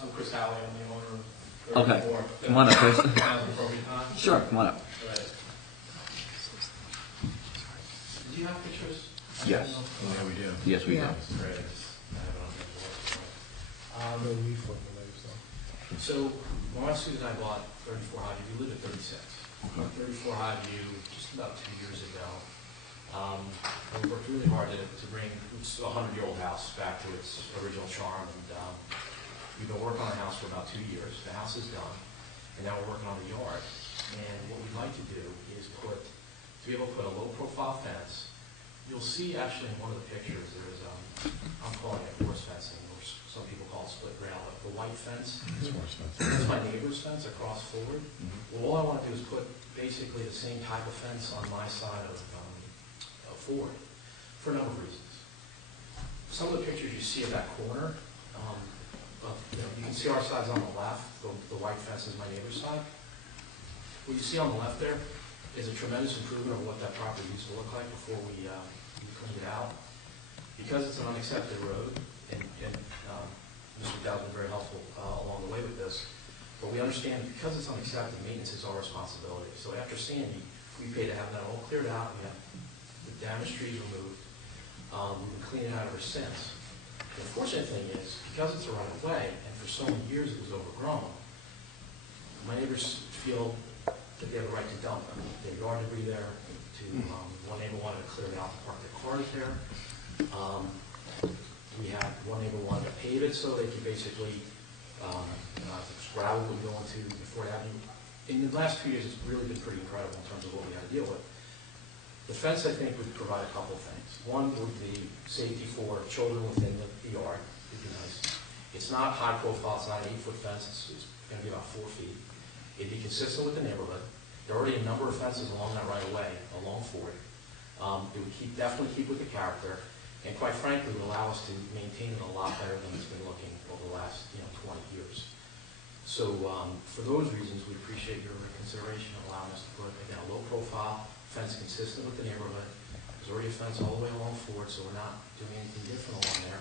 I'm Chris Howley, I'm the owner of okay, 34. come on up, Chris. 1000 Property Con. Sure, come on up. Right. Do you have pictures? Yes. Yeah, we do. Yes, we do. Yeah. Great. I have it on here. No leaf on the leaves, though. So, my wife Susan and I bought 34 Highview, we live at 36. Bought 34 Highview just about 2 years ago. And we worked really hard to bring it's a 100-year-old house back to its original charm. And we've been working on the house for about 2 years. The house is done, and now we're working on the yard. And what we'd like to do is to be able to put a low-profile fence. You'll see actually in one of the pictures, there's, I'm calling it horse fencing, or some people call it split rail, but the white fence. That's my neighbor's fence across Ford. Well, all I want to do is put basically the same type of fence on my side of Ford, for a number of reasons. Some of the pictures you see of that corner, you can see our side's on the left, the white fence is my neighbor's side. What you see on the left there is a tremendous improvement of what that property used to look like before we cleaned it out. Because it's an unaccepted road, and Mr. Dowd's been very helpful along the way with this, but we understand because it's unaccepted, maintenance is our responsibility. So after Sandy, we paid to have that all cleared out, we have the damaged trees removed. We've been cleaning it out ever since. The unfortunate thing is, because it's a right of way, and for so many years it was overgrown, my neighbors feel that they have a right to dump them. They have yard debris there. One neighbor wanted to clear it out to park their cars there. We had one neighbor wanted to pave it so they could basically, gravel would go into Ford Avenue. In the last 2 years, it's really been pretty incredible in terms of what we had to deal with. The fence, I think, would provide a couple of things. One would be safety for children within the yard. It'd be nice. It's not high profile. It's not an 8-foot fence. It's going to be about 4 feet. It'd be consistent with the neighborhood. There are already a number of fences along that right of way, along Ford. It would definitely keep with the character, and quite frankly, would allow us to maintain it a lot better than it's been looking over the last 20 years. So for those reasons, we appreciate your consideration of allowing us to put, again, a low-profile fence consistent with the neighborhood. There's already a fence all the way along Ford, so we're not doing anything different along there.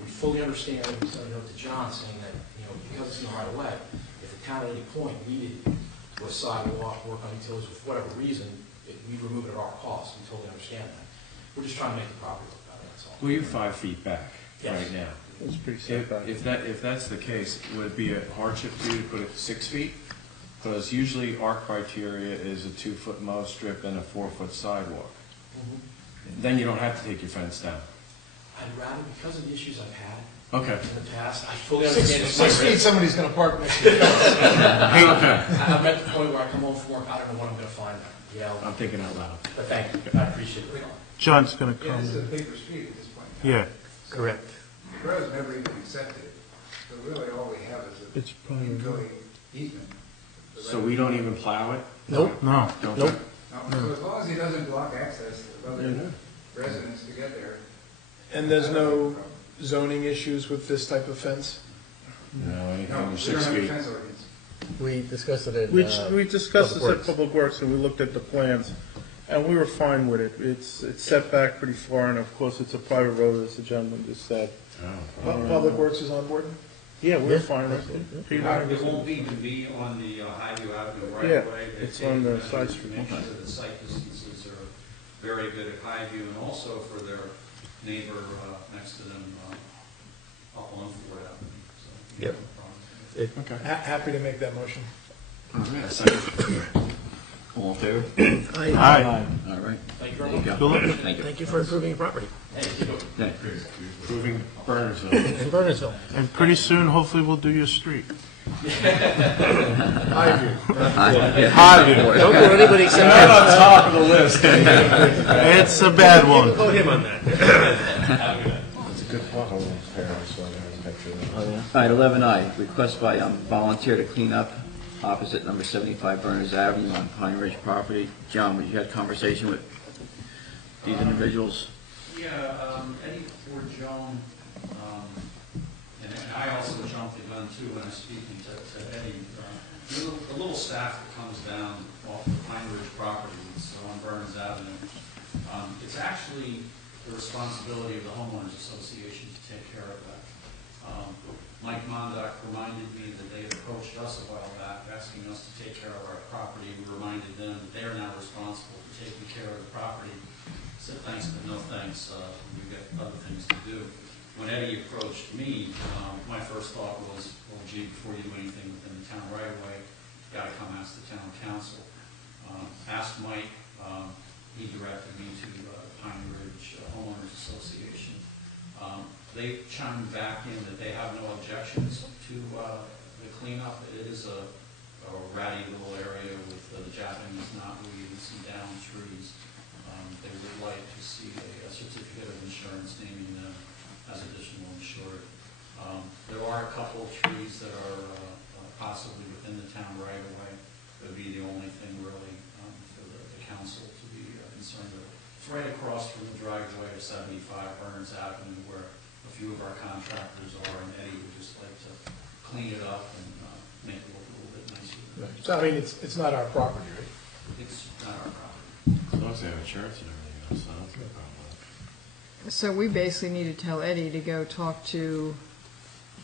We fully understand, and we sent a note to John saying that, because it's in the right of way, if the town at any point needed to a sidewalk, work on utilities, for whatever reason, we'd remove it at our cost. We totally understand that. We're just trying to make the property look better, that's all. Well, you're 5 feet back Yes. right now. It's pretty safe. If that's the case, would it be a hardship to you to put it 6 feet? Because usually our criteria is a 2-foot mow strip and a 4-foot sidewalk. Then you don't have to take your fence down. I'd rather, because of the issues I've had, Okay. in the past. I fully understand it's my 6 feet, risk. somebody's gonna park next to you. I'm at the point where I come home from work, I don't know what I'm gonna find, you know, I'm thinking out loud. but thank you, I appreciate it. John's going to Yeah, come. this is a paper street at this point. Yeah. Correct. The borough's never even accepted it, so really all we have is It's a private. in-building easement. So we don't even plow it? Nope. No. Don't Nope. So as long as he doesn't block access to other Yeah. residents to get there. And there's no zoning issues with this type of fence? No, No, anything we under don't 6 have a feet. fence ordinance. We discussed it in. We discussed this Public at Works. Public Works, and we looked at the plans, and we were fine with it. It's set back pretty far, and of course, it's a private road, as the gentleman just said. Oh. Public Works is on board? Yeah, we're Yeah. fine with it. Peter? It won't be to be on the Highview Avenue right Yeah, away. it's on the side street. street. Make sure the site distances are very good at Highview, and also for their neighbor next to them up on Ford Avenue. So, Yep. no problem. Okay. Happy to make that motion. All right, second. All in favor? Aye. All right. Thank you very There you much. go. Philip? Thank you. Thank you for improving your property Yeah. Proving Bernardsville. in Bernardsville. And pretty soon, hopefully, we'll do your street. Highview. Highview. Don't go anybody except him. Top of the list. It's a bad one. Vote him on that. It's a good pothole repair, so I have a picture of that. All right, 11I, request by volunteer to clean up opposite number 75 Berners Avenue on Pine Ridge property. John, you had conversation with these individuals? Yeah, Eddie Ford Joan, and I also jumped the gun too when I was speaking to Eddie. The little staff that comes down off the Pine Ridge property, so on Burns Avenue, it's actually the responsibility of the homeowners association to take care of that. Mike Mondock reminded me that they had approached us a while back, asking us to take care of our property. We reminded them that they're now responsible for taking care of the property. Said thanks, but no thanks, we've got other things to do. When Eddie approached me, my first thought was, well, gee, before you do anything within the town right away, you've got to come ask the town council. Asked Mike, he directed me to Pine Ridge Homeowners Association. They chimed back in that they have no objections to the cleanup. It is a ratty little area with the Japanese knotweed and some down trees. They would like to see a certificate of insurance naming them as additional insured. There are a couple of trees that are possibly within the town right away. That would be the only thing really for the council to be concerned with. It's right across from the driveway of 75 Burns Avenue where a few of our contractors are, and Eddie would just like to clean it up and make it look a little bit nicer. So, I mean, it's not our property, right? It's not our property. As long as they have insurance and everything else, so that's no problem. So we basically need to tell Eddie to go talk to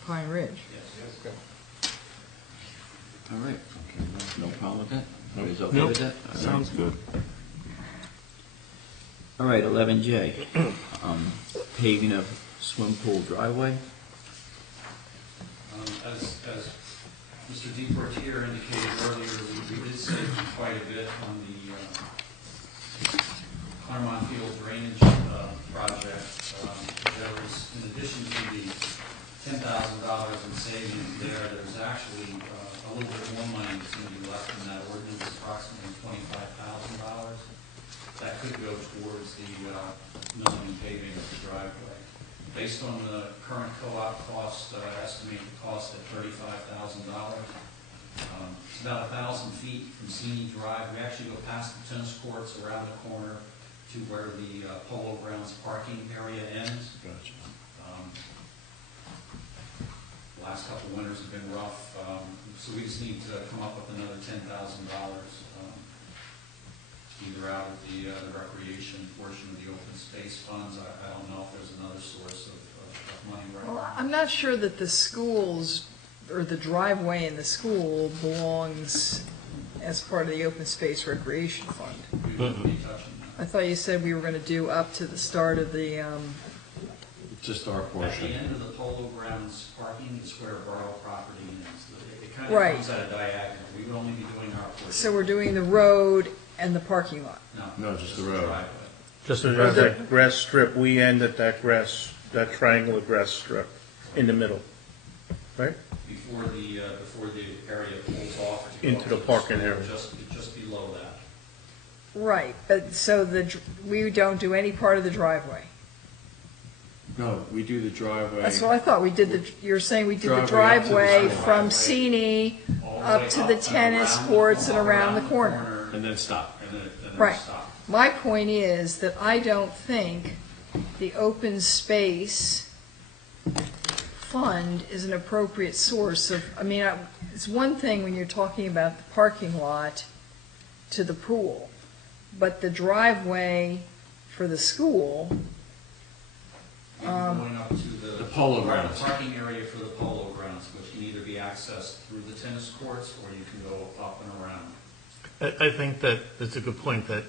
Pine Ridge. Yes. All right. No problem with that? Everybody's okay Nope. with that? All right. Sounds good. All right, 11J, paving of swim pool driveway. As Mr. Deportier indicated earlier, we did save quite a bit on the Claremont Field drainage project. There was, in addition to the $10,000 in savings there's actually a little bit more money that's going to be left in that ordinance, approximately $25,000. That could go towards the milling and paving of the driveway. Based on the current co-op cost, estimate the cost at $35,000. It's about 1,000 feet from Sini Drive. We actually go past the tennis courts around the corner to where the Polo Grounds parking area ends. Gotcha. The last couple of winters have been rough, so we just need to come up with another $10,000, either out of the recreation portion of the open space funds. I don't know if there's another source of money right Well, now. I'm not sure that the schools, or the driveway in the school belongs as part of the open space recreation fund. We wouldn't be touching that. I thought you said we were going to do up to the start of the, Just our At the portion. end of the Polo Grounds parking is where Borough property is. It kind of Right. comes at a diagonal. We would only be doing our portion. so we're doing the road and the parking lot. No, just the road. driveway. Just that grass strip, we end at that grass, that triangular grass strip. In the middle, right? Before the area pulls off. Into the parking area. Just below that. Right, but so we don't do any part of the driveway. No, we do the driveway. That's what I thought, you're saying we did the Driveway driveway up to the from Sini up to the tennis courts and around the corner. And then stop. And then Right. stop. My point is that I don't think the open space fund is an appropriate source of, it's one thing when you're talking about the parking lot to the pool, but the driveway for the school, Going up to the polo grounds. Parking area for the polo grounds, which can either be accessed through the tennis courts or you can go up and around. I think that's a good point, that,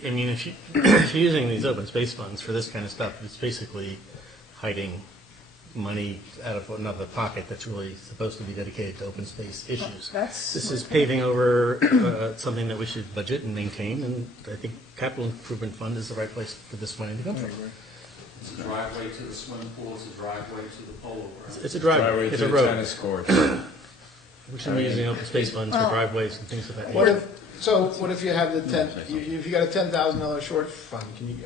if you're using these open space funds for this kind of stuff, it's basically hiding money out of another pocket that's really supposed to be dedicated to open space issues. This is paving over something that we should budget and maintain, and I think capital improvement fund is the right place for this money to come from. It's a driveway to the swimming pool, it's a driveway to the polo grounds. It's a driveway, it's to a the road. tennis courts. We should be using open space funds for driveways and things of that What nature. if, what if you have the if you got a $10,000 short fund, can you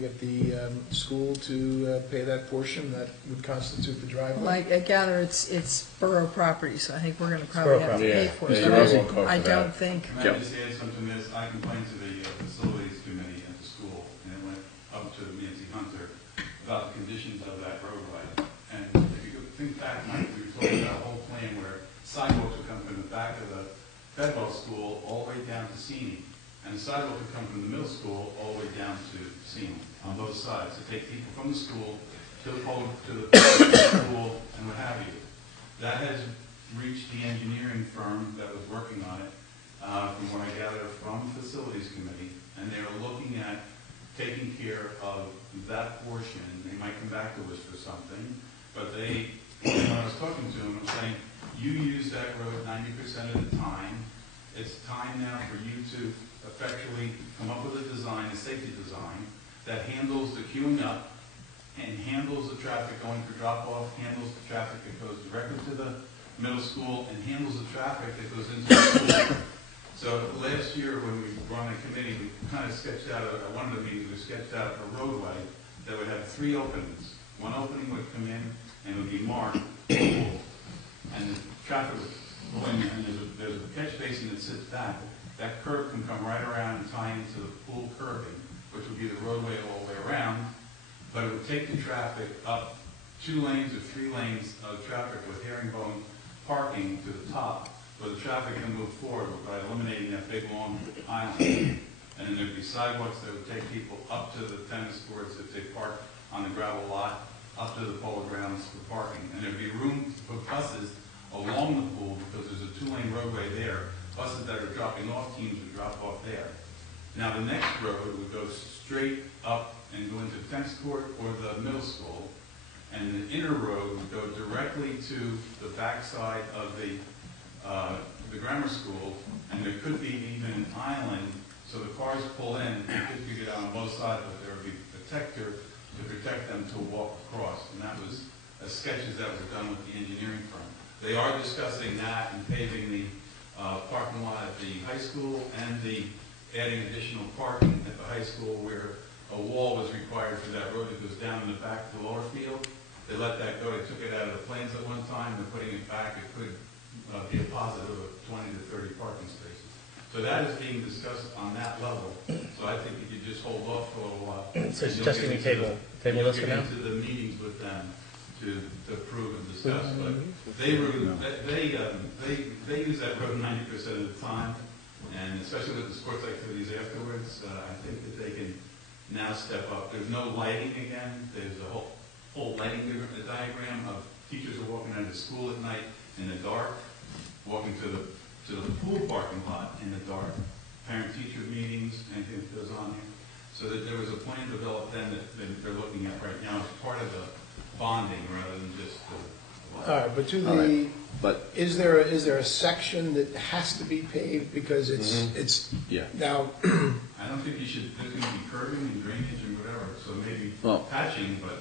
get the school to pay that portion that would constitute the driveway? like, I gather it's borough property, so I think we're gonna probably have to Borough pay property, for yeah. it. Yeah, But you won't cover I that. don't think, Can I just add something to this? I complained to the facilities committee at the school, and it went up to Nancy Hunter about the conditions of that roadway. And if you could think back, Mike, we were talking about a whole plan where sidewalks would come from the back of the Bedwell School all the way down to Sini, and the sidewalk would come from the middle school all the way down to Sini on both sides, to take people from the school to the school and what have you. That has reached the engineering firm that was working on it, from what I gather from the facilities committee, and they're looking at taking care of that portion. They might come back to us for something, but when I was talking to them, I was saying, you use that road 90% of the time. It's time now for you to effectually come up with a design, a safety design, that handles the queuing up and handles the traffic going for drop-off, handles the traffic that goes directly to the middle school, and handles the traffic that goes into the school. So last year, when we were on a committee, we kind of sketched out, at one of the meetings, we sketched out a roadway that would have 3 openings. One opening would come in and it would be marked pool, and the traffic would go in, and there's a catch basin that sits back. That curb can come right around and tie into the pool curbing, which would be the roadway all the way around, but it would take the traffic up 2 lanes or 3 lanes of traffic with herringbone parking to the top, where the traffic can move forward by eliminating that big long island. And then there'd be sidewalks that would take people up to the tennis courts if they park on the gravel lot, up to the polo grounds for parking. And there'd be room for buses along the pool because there's a 2-lane roadway there. Buses that are dropping off teams would drop off there. Now the next road would go straight up and go into the tennis court or the middle school. And the inner road would go directly to the backside of the grammar school, and there could be even an island, so the cars pull in, and kids could get out on both sides, but there would be a protector to protect them to walk across. And that was sketches that were done with the engineering firm. They are discussing that and paving the parking lot at the high school and adding additional parking at the high school where a wall was required for that road that goes down in the back of the lower field. They let that go. They took it out of the plans at one time. They're putting it back. It could be a positive of 20 to 30 parking spaces. So that is being discussed on that level. So I think if you just hold off for a little while. So it's just a table this for now? Into the meetings with them to approve and discuss. But they use that road 90% of the time, and especially with the sports activities afterwards, I think that they can now step up. There's no lighting again. There's a whole lighting diagram of teachers are walking out of school at night in the dark, walking to the pool parking lot in the dark, parent-teacher meetings, anything that goes on here. So that there was a plan developed then that they're looking at right now as part of the bonding rather than just the. All right, but is there a section that has to be paved because it's now? I don't think there's going to be curbing and drainage and whatever, so maybe patching, but.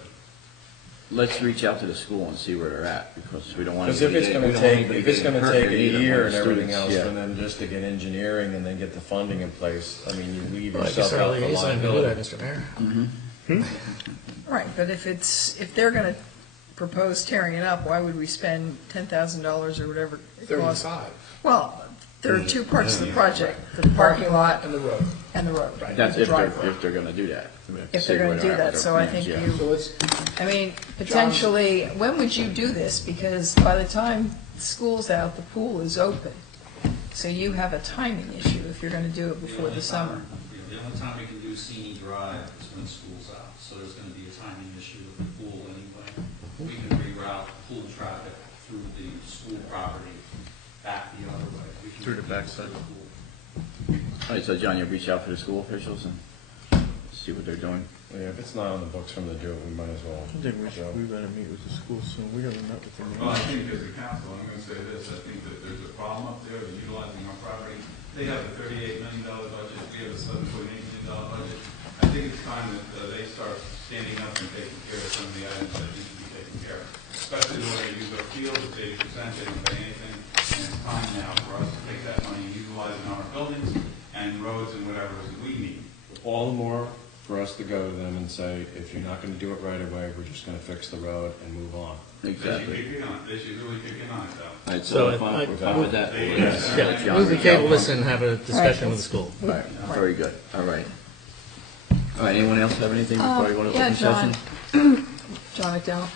let's reach out to the school and see where they're at, because we don't want Because if it's gonna take, if it's gonna take a either year one of and the everything students, else yeah. for them just to get engineering and then get the funding in place, I mean, you leave Well, I yourself guess our out for liaison can do that, liability. Mr. Mayor. Right, but if they're gonna propose tearing it up, why would we spend $10,000 or whatever it costs? 35. Well, there are two parts of the project, the parking lot And the road. and the road. That's the if they're, driveway. if they're gonna do that. If they're gonna do that, so I think you, So let's, I mean, potentially, when would you do this? Because by the time school's out, the pool is open. So you have a timing issue if you're gonna do it before the summer. The only time we can do Sini Drive is when school's out, so there's gonna be a timing issue with the pool anyway. We can reroute pool traffic through the school property back the other way. We can Through the reroute backside. to the pool. All right, so John, you'll reach out to the school officials and see what they're doing? Yeah, if it's not on the books from the do it, we might as well. I think we better meet with the school soon. We haven't met with them Well, I yet. think as a council, I'm gonna say this, I think that there's a problem up there, with utilizing our property. They have a $38 million budget, we have a $7.8 million budget. I think it's time that they start standing up and taking care of some of the items that need to be taken care of. Especially the way they use our field, it's 80%, they don't pay anything. And it's time now for us to take that money and utilize it on our buildings and roads and whatever it is that we need. All the more for us to go to them and say, if you're not gonna do it right away, we're just gonna fix the road and move on. Exactly. They should kick in on it, they should really kick in on it though. All right, So so I- if we're fine with that, we'll Yeah, John move the reach out. table this and have a discussion with the school. All right, very good, all right. All right, anyone else have anything before you go to Yeah, open John. session? John McDowell.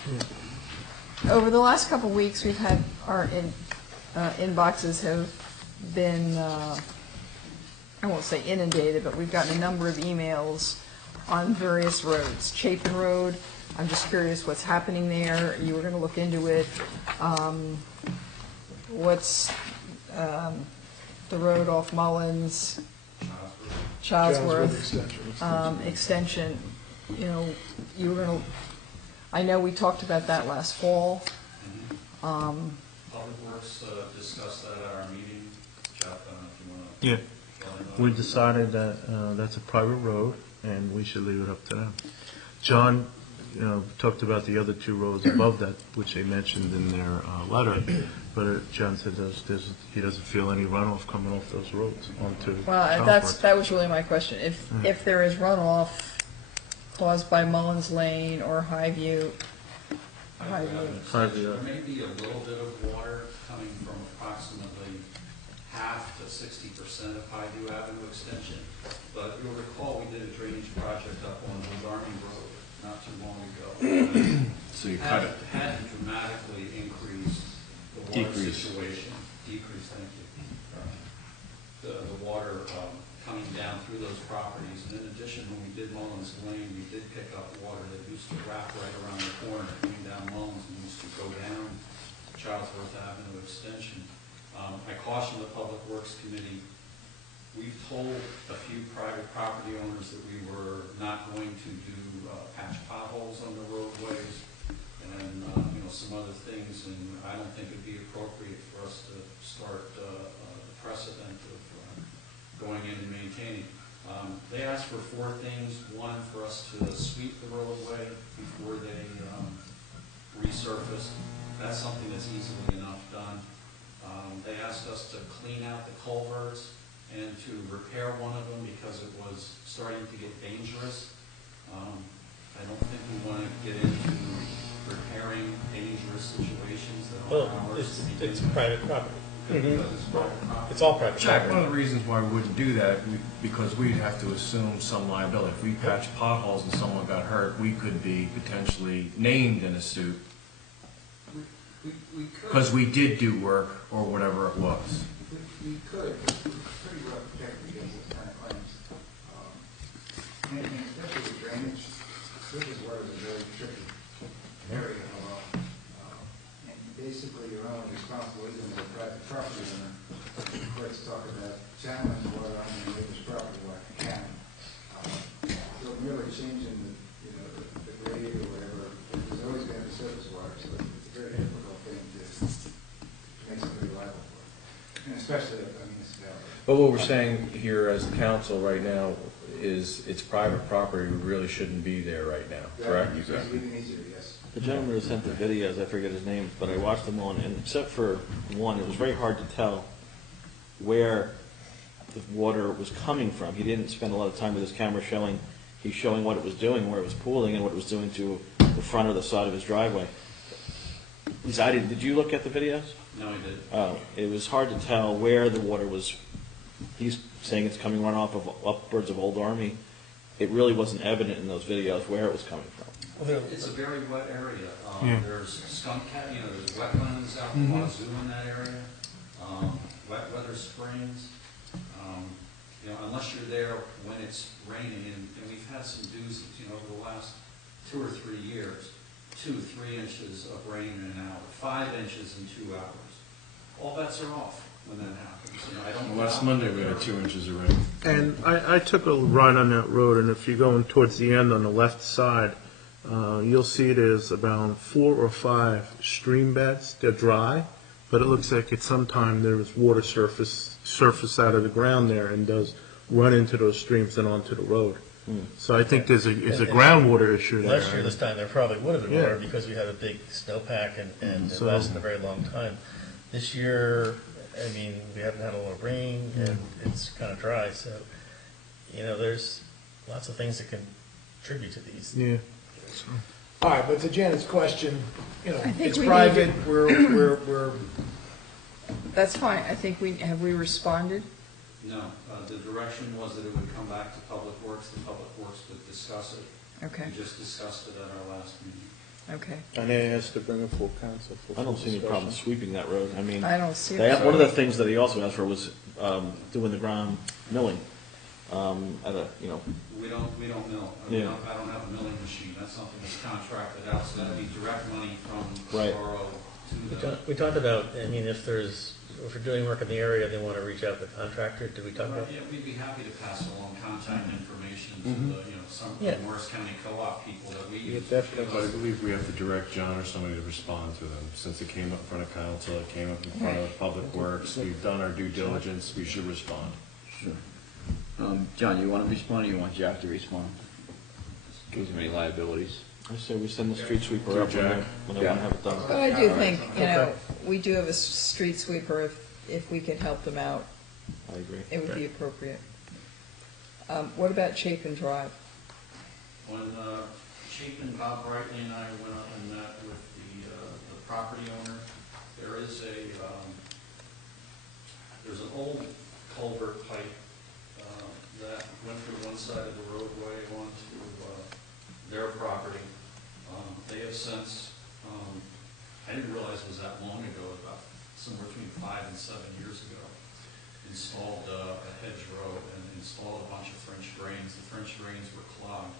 Over the last couple of weeks, we've had, our inboxes have been, I won't say inundated, but we've gotten a number of emails on various roads. Chapin Road, I'm just curious what's happening there. You were gonna look into it. What's, the road off Mullins, Childsworth, extension, you know, you were gonna, I know we talked about that last fall. Public Works discussed that at our meeting. Jeff, I don't know if you want to. Yeah, we decided that that's a private road, and we should leave it up to them. John, talked about the other two roads above that, which they mentioned in their letter, but John said he doesn't feel any runoff coming off those roads onto Well, Childsworth. that was really my question. If there is runoff caused by Mullins Lane or Highview, There may be a little bit of water coming from approximately half to 60% of Highview Avenue extension. But you'll recall we did a drainage project up on Old Army Road not too long ago. So you cut it. Had to dramatically increase the water situation. Decrease, thank you. The water coming down through those properties. And in addition, when we did Mullins Lane, we did pick up water that used to wrap right around the corner, coming down Mullins, and used to go down Childsworth Avenue extension. I caution the Public Works Committee, we've told a few private property owners that we were not going to do patch potholes on the roadways and, some other things, and I don't think it'd be appropriate for us to start the precedent of going in and maintaining. They asked for 4 things. One, for us to sweep the roadway before they resurface. That's something that's easily enough done. They asked us to clean out the culverts and to repair one of them because it was starting to get dangerous. I don't think we want to get into repairing dangerous situations that Well, are ours to begin it's with. private property. Because it's private property. It's all private Jack, property. one of the reasons why we wouldn't do that, because we'd have to assume some liability. If we patched potholes and someone got hurt, we could be potentially named in a suit We could. because we did do work or whatever it was. We could, but we're pretty well protected against those kind of claims. And especially with drainage, surface water is a very tricky area of law. And basically, you're only responsible, even as a private property owner. The courts talk about channeling water on your neighbor's property like a cannon. So merely changing the grade or whatever, there's always going to be surface water, so it's a very difficult thing to make somebody liable for. And especially a municipality. But what we're saying here as council right now is it's private property, we really shouldn't be there right now, correct? It's even easier, yes. The gentleman who sent the videos, I forget his name, but I watched them all, and except for one, it was very hard to tell where the water was coming from. He didn't spend a lot of time with his camera he's showing what it was doing, where it was pooling, and what it was doing to the front or the side of his driveway. Did you look at the videos? No, he didn't. Oh, it was hard to tell where the water was. He's saying it's coming runoff of upwards of Old Army. It really wasn't evident in those videos where it was coming from. It's a very wet area. Yeah. There's skunk cat, there's wetlands out in Wazoo in that area. Wet weather springs. Unless you're there when it's raining, and we've had some doozies, over the last 2 or 3 years, 2-3 inches of rain in an hour, 5 inches in 2 hours. All bets are off when that happens. Last Monday we had 2 inches of rain. And I took a ride on that road, and if you're going towards the end on the left side, you'll see there's about 4 or 5 stream beds. They're dry, but it looks like at some time there was water surface out of the ground there and does run into those streams and onto the road. So I think there's a groundwater issue there. Last year this time, there probably would have been Yeah. water because we had a big snowpack and it So- lasted a very long time. This year, we haven't had a lot of rain and it's kind of dry, so, there's lots of things that can contribute to these. Yeah. All right, but to Janet's question, I think it's we private, need we're, That's fine. I think have we responded? No, the direction was that it would come back to Public Works. The Public Works would discuss it. Okay, We just discussed it at our last meeting. okay. And they asked to bring a full council. I don't see any problem sweeping that road. I don't see They that. one of the things that he also asked for was doing the ground milling at a, We don't mill. Yeah. I don't have a milling machine. That's something that's contracted out, so that'd be direct money from Right. Borough to the. We talked about, if we're doing work in the area, they want to reach out to the contractor. Did we talk about? Yeah, we'd be happy to pass along contact information to some of Yeah. the Morris County co-op people that we use. But I believe we have to direct John or somebody to respond to them. Since it came up in front of council, it came up in front of Public Works, we've done our due diligence, we should respond. Sure. John, you want to respond, or you want Jack to respond? Give them any liabilities. I say we send the street sweeper up when they want to have it done. But I do think, we do have a street sweeper. If we could help them out, I agree. it would be appropriate. What about Chapin Drive? When Chapin, Bob Brightly and I went up and met with the property owner, there's an old culvert pipe that went through one side of the roadway onto their property. They have since, I didn't realize it was that long ago, about somewhere between 5 and 7 years ago, installed a hedgerow and installed a bunch of French drains. The French drains were clogged.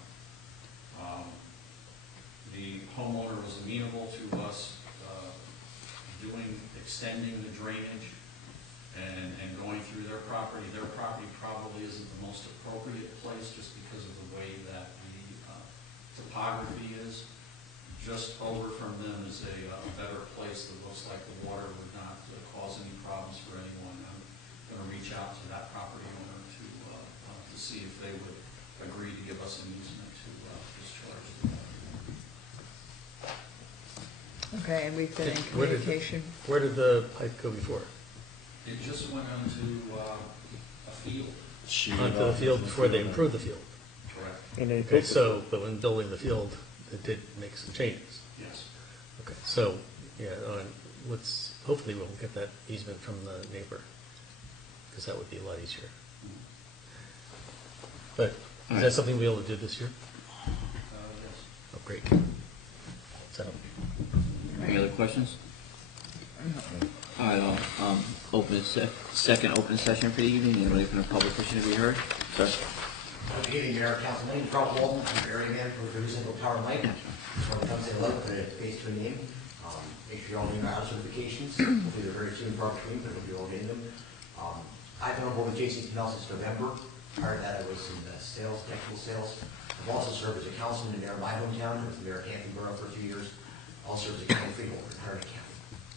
The homeowner was amenable to us extending the drainage and going through their property. Their property probably isn't the most appropriate place just because of the way that the topography is. Just over from them is a better place that looks like the water would not cause any problems for anyone. I'm going to reach out to that property owner to see if they would agree to give us an easement to discharge the water. Okay, and we've been in Where did- communication. Where did the pipe go before? It just went onto a field. Onto the field before they improved the field. Correct. And they Okay, so, but when building the field, it did make some changes. Yes. Okay, so, hopefully we'll get that easement from the neighbor, because that would be a lot easier. But is that something we'll be able to do this year? Yes. Oh, great. So, Any other questions? All right, I'll open second open session for the evening. Anybody from the public wishing to be heard? Sir? Good evening, Mayor, Council. My name is Rob Walton. I'm the area manager for the Single Power Light. Just want to come say hello for the face to a name. Make sure you all name our certifications. Hopefully they're very soon far between, but we'll be all name them. I've been on board with JC Canal since November. Prior to that, I was in sales, technical sales. I've also served as a councilman in my hometown, with the mayor of Hampton Borough for a few years. Also served as a county freeholder in Hardin County.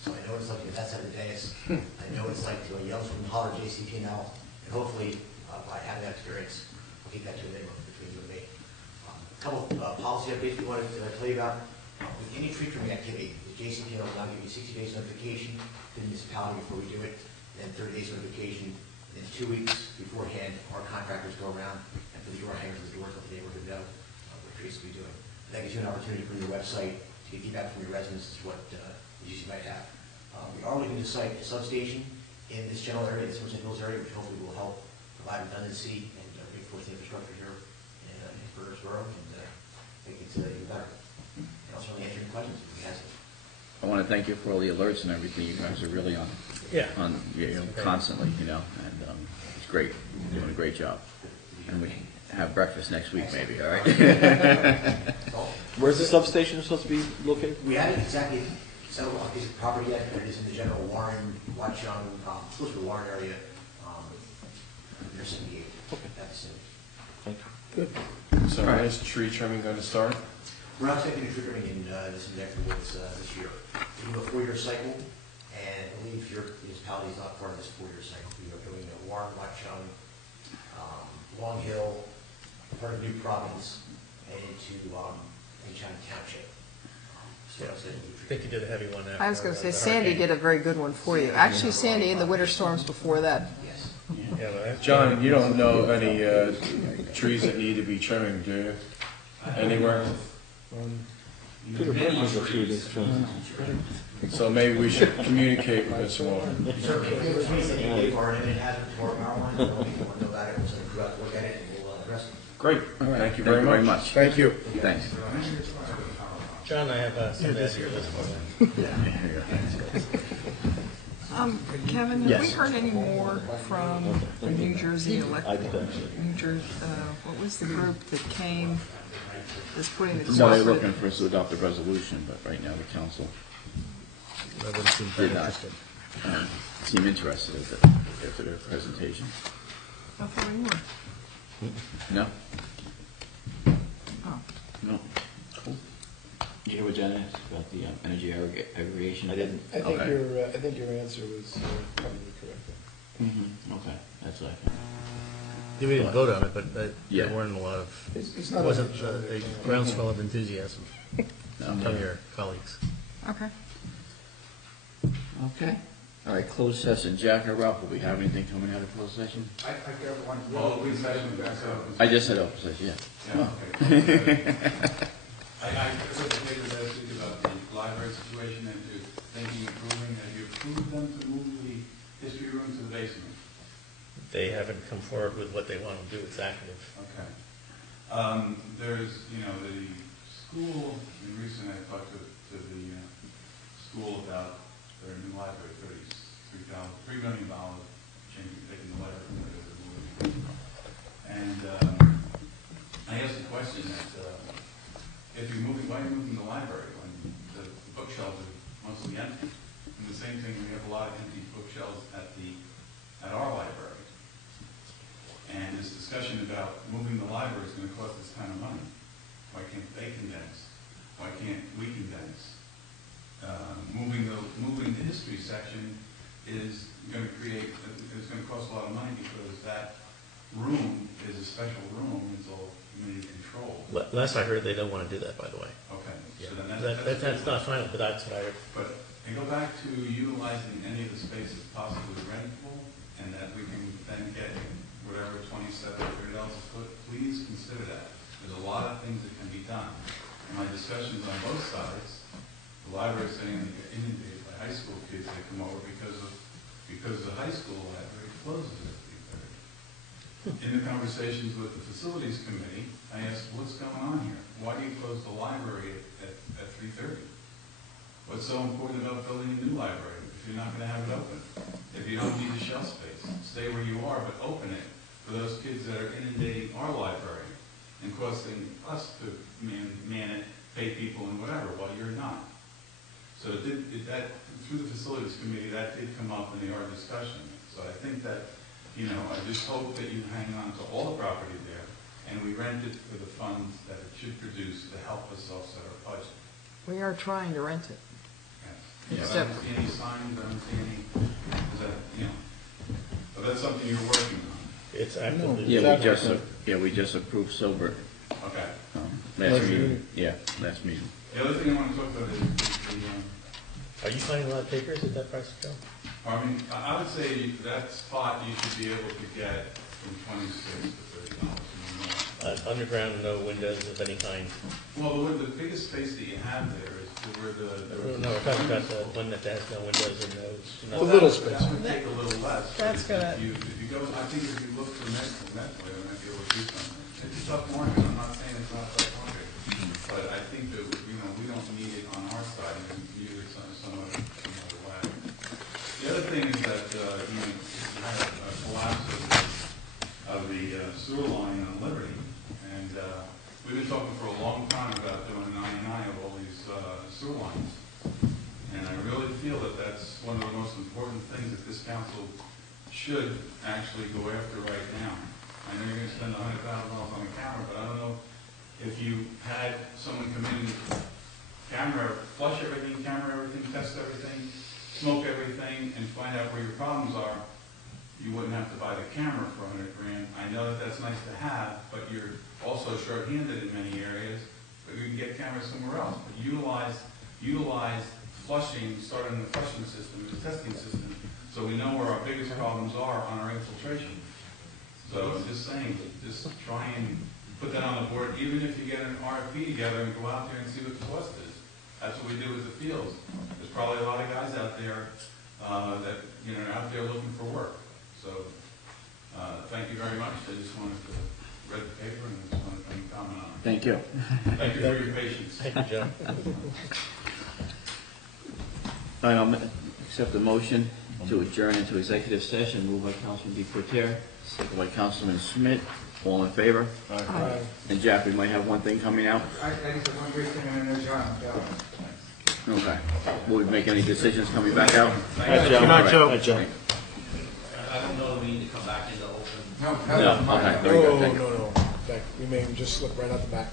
So I know what it's like to be that side of the dais. I know what it's like to yell from the holler JCP now, and hopefully, by having that experience, I'll keep that to a minimum between you and me. A couple of policy updates we wanted to tell you about. We any tree trimming activity, the JCP will now give you 60 days notification to the municipality before we do it, then 30 days notification, and then 2 weeks beforehand, our contractors go around and put the door hangers on the doors, let the neighborhood know what trees we'll be doing. And that gives you an opportunity from your website to get feedback from your residents as to what issues you might have. We are looking to site a substation in this general area, this St. Louis area, which hopefully will help provide redundancy and reinforce the infrastructure here in Bernardsville and make it even better. And I'll certainly answer any questions if you have them. I want to thank you for all the alerts and everything. You guys are really on, constantly, and it's great. You're doing a great job. And we have breakfast next week, maybe, all right? Where's the substation supposed to be located? We haven't exactly settled on a piece of property yet, but it is in the general Warren, Watchung, close to the Warren area, near 78. Okay. That's it. Thank you. Good. So when is tree trimming going to start? We're not expecting a tree trimming in this neck of the woods this year. We do a 4-year cycle, and I believe your municipality is not part of this 4-year cycle. We are doing Warren, Watchung, Long Hill, part of New Providence, and into China Township. So I think you did a heavy one after. I was going to say, the Sandy hurricane. did a very good one for you. Actually, Sandy, in the winter storms before that. Yes. Yeah, but that's- John, you don't know of any trees that need to be trimming, do you? Anywhere? Peter Burke was a few days ago. So maybe we should communicate with Mr. Walker. Certainly, if there's anything you need or anything hazard for marijuana, you want to know about it, we'll send a crew out to look at it and we'll address it. Great. All right. Thank you very much. Thank you. Thanks. John, I have some to ask you this Kevin, have we heard any more from the New Jersey I Electric? did actually. New Jersey, what was the group that came, that's putting the No, they're cooperative? looking for us to adopt a resolution, but right now the council I wouldn't seem very did not interested. seem interested after their presentation. I thought we were. No? Oh. No. Cool. You hear what Jen asked about the energy aggregation? I didn't. I think Okay. your answer was probably correct. Mm-hmm. Okay, that's what I think. You didn't vote on it, but Yeah. there weren't a lot of, It's not wasn't a- a groundswell of enthusiasm Um, from your colleagues. Okay. Okay. All right, closed session. Jack or Ralph, will we have anything coming out of closed session? I got one. Oh, we session back up. I just said open session, yeah. Yeah, okay. I took a paper last week about the library situation and to thinking of approving, have you approved them to move the history room to the basement? They haven't come forward with what they want to do. It's active. Okay. There's, the school, in recent, I talked to the school about their new library, $3 million, changing, taking the library from there to moving. And I asked the question that, if you're moving, why are you moving the library when the bookshelves are mostly empty? And the same thing, we have a lot of empty bookshelves at our library. And this discussion about moving the library is going to cost us a ton of money. Why can't they condense? Why can't we condense? Moving the history section is going to cost a lot of money because that room is a special room. It's all community controlled. Last I heard, they don't want to do that, by the way. Okay. Yeah. So then That's not final, but that's what I heard. But I go back to utilizing any of the spaces possibly rentable, and that we can then get whatever $27 or $30 a foot. Please consider that. There's a lot of things that can be done. In my discussions on both sides, the library is saying they get inundated by high school kids that come over because the high school library closes at 3:30. In the conversations with the facilities committee, I asked, what's going on here? Why do you close the library at 3:30? What's so important about building a new library if you're not going to have it open? If you don't need the shelf space, stay where you are, but open it for those kids that are inundating our library and costing us to man it, pay people and whatever, while you're not. So that through the facilities committee, that did come up in our discussion. So I think that, I just hope that you hang on to all the property there and we rent it for the funds that it should produce to help us offset our budget. We are trying to rent it. Yeah, I Except- don't see any signs, I don't see any, but that's something you're working on. It's actively. Yeah, we just approved Silver. Okay. Last meeting. Yeah, last meeting. The other thing I want to talk about is Are you finding a lot of takers at that price, Joe? I mean, I would say that spot you should be able to get from $26 to $30. Underground, no windows of any kind? Well, the biggest space that you have there is where the. No, we're talking about the one that has no windows and no. Well, The little that space. would take a little less. That's gonna- If you go, I think if you look for next way, we might be able to do something. It's a tough market, I'm not saying it's not a tough market, but I think that, we don't need it on our side, we can use it some other way. The other thing is that, you had a collapse of the sewer line on Liberty, and we've been talking for a long time about doing a 99 of all these sewer lines. And I really feel that that's one of the most important things that this council should actually go after right now. I know you're gonna spend $100,000 on a camera, but I don't know if you had someone come in, flush everything, camera everything, test everything, smoke everything, and find out where your problems are, you wouldn't have to buy the camera for $100,000. I know that that's nice to have, but you're also short-handed in many areas, but you can get cameras somewhere else. But utilize flushing, starting the flushing system, the testing system, so we know where our biggest problems are on our infiltration. So I'm just saying, just try and put that on the board, even if you get an RFP together and go out there and see what the cost is. That's what we do with the fields. There's probably a lot of guys out there that, are out there looking for work. So, thank you very much. I just wanted to read the paper and just wanted to comment on it. Thank you. Thank you for your patience. Thank you, Joe. All right, I'll accept the motion to adjourn into executive session, moved by Councilman DePorter, second by Councilman Schmidt. All in favor? Aye. And Jack, we might have one thing coming out? I just have one brief thing, I know John, Okay. Will we make any decisions coming back out? Hi, Joe. All right. Joe. Hi, Joe. I don't know that we need to come back into open. No, No, okay, very good, thank you. No. In fact, we may just slip right out the back.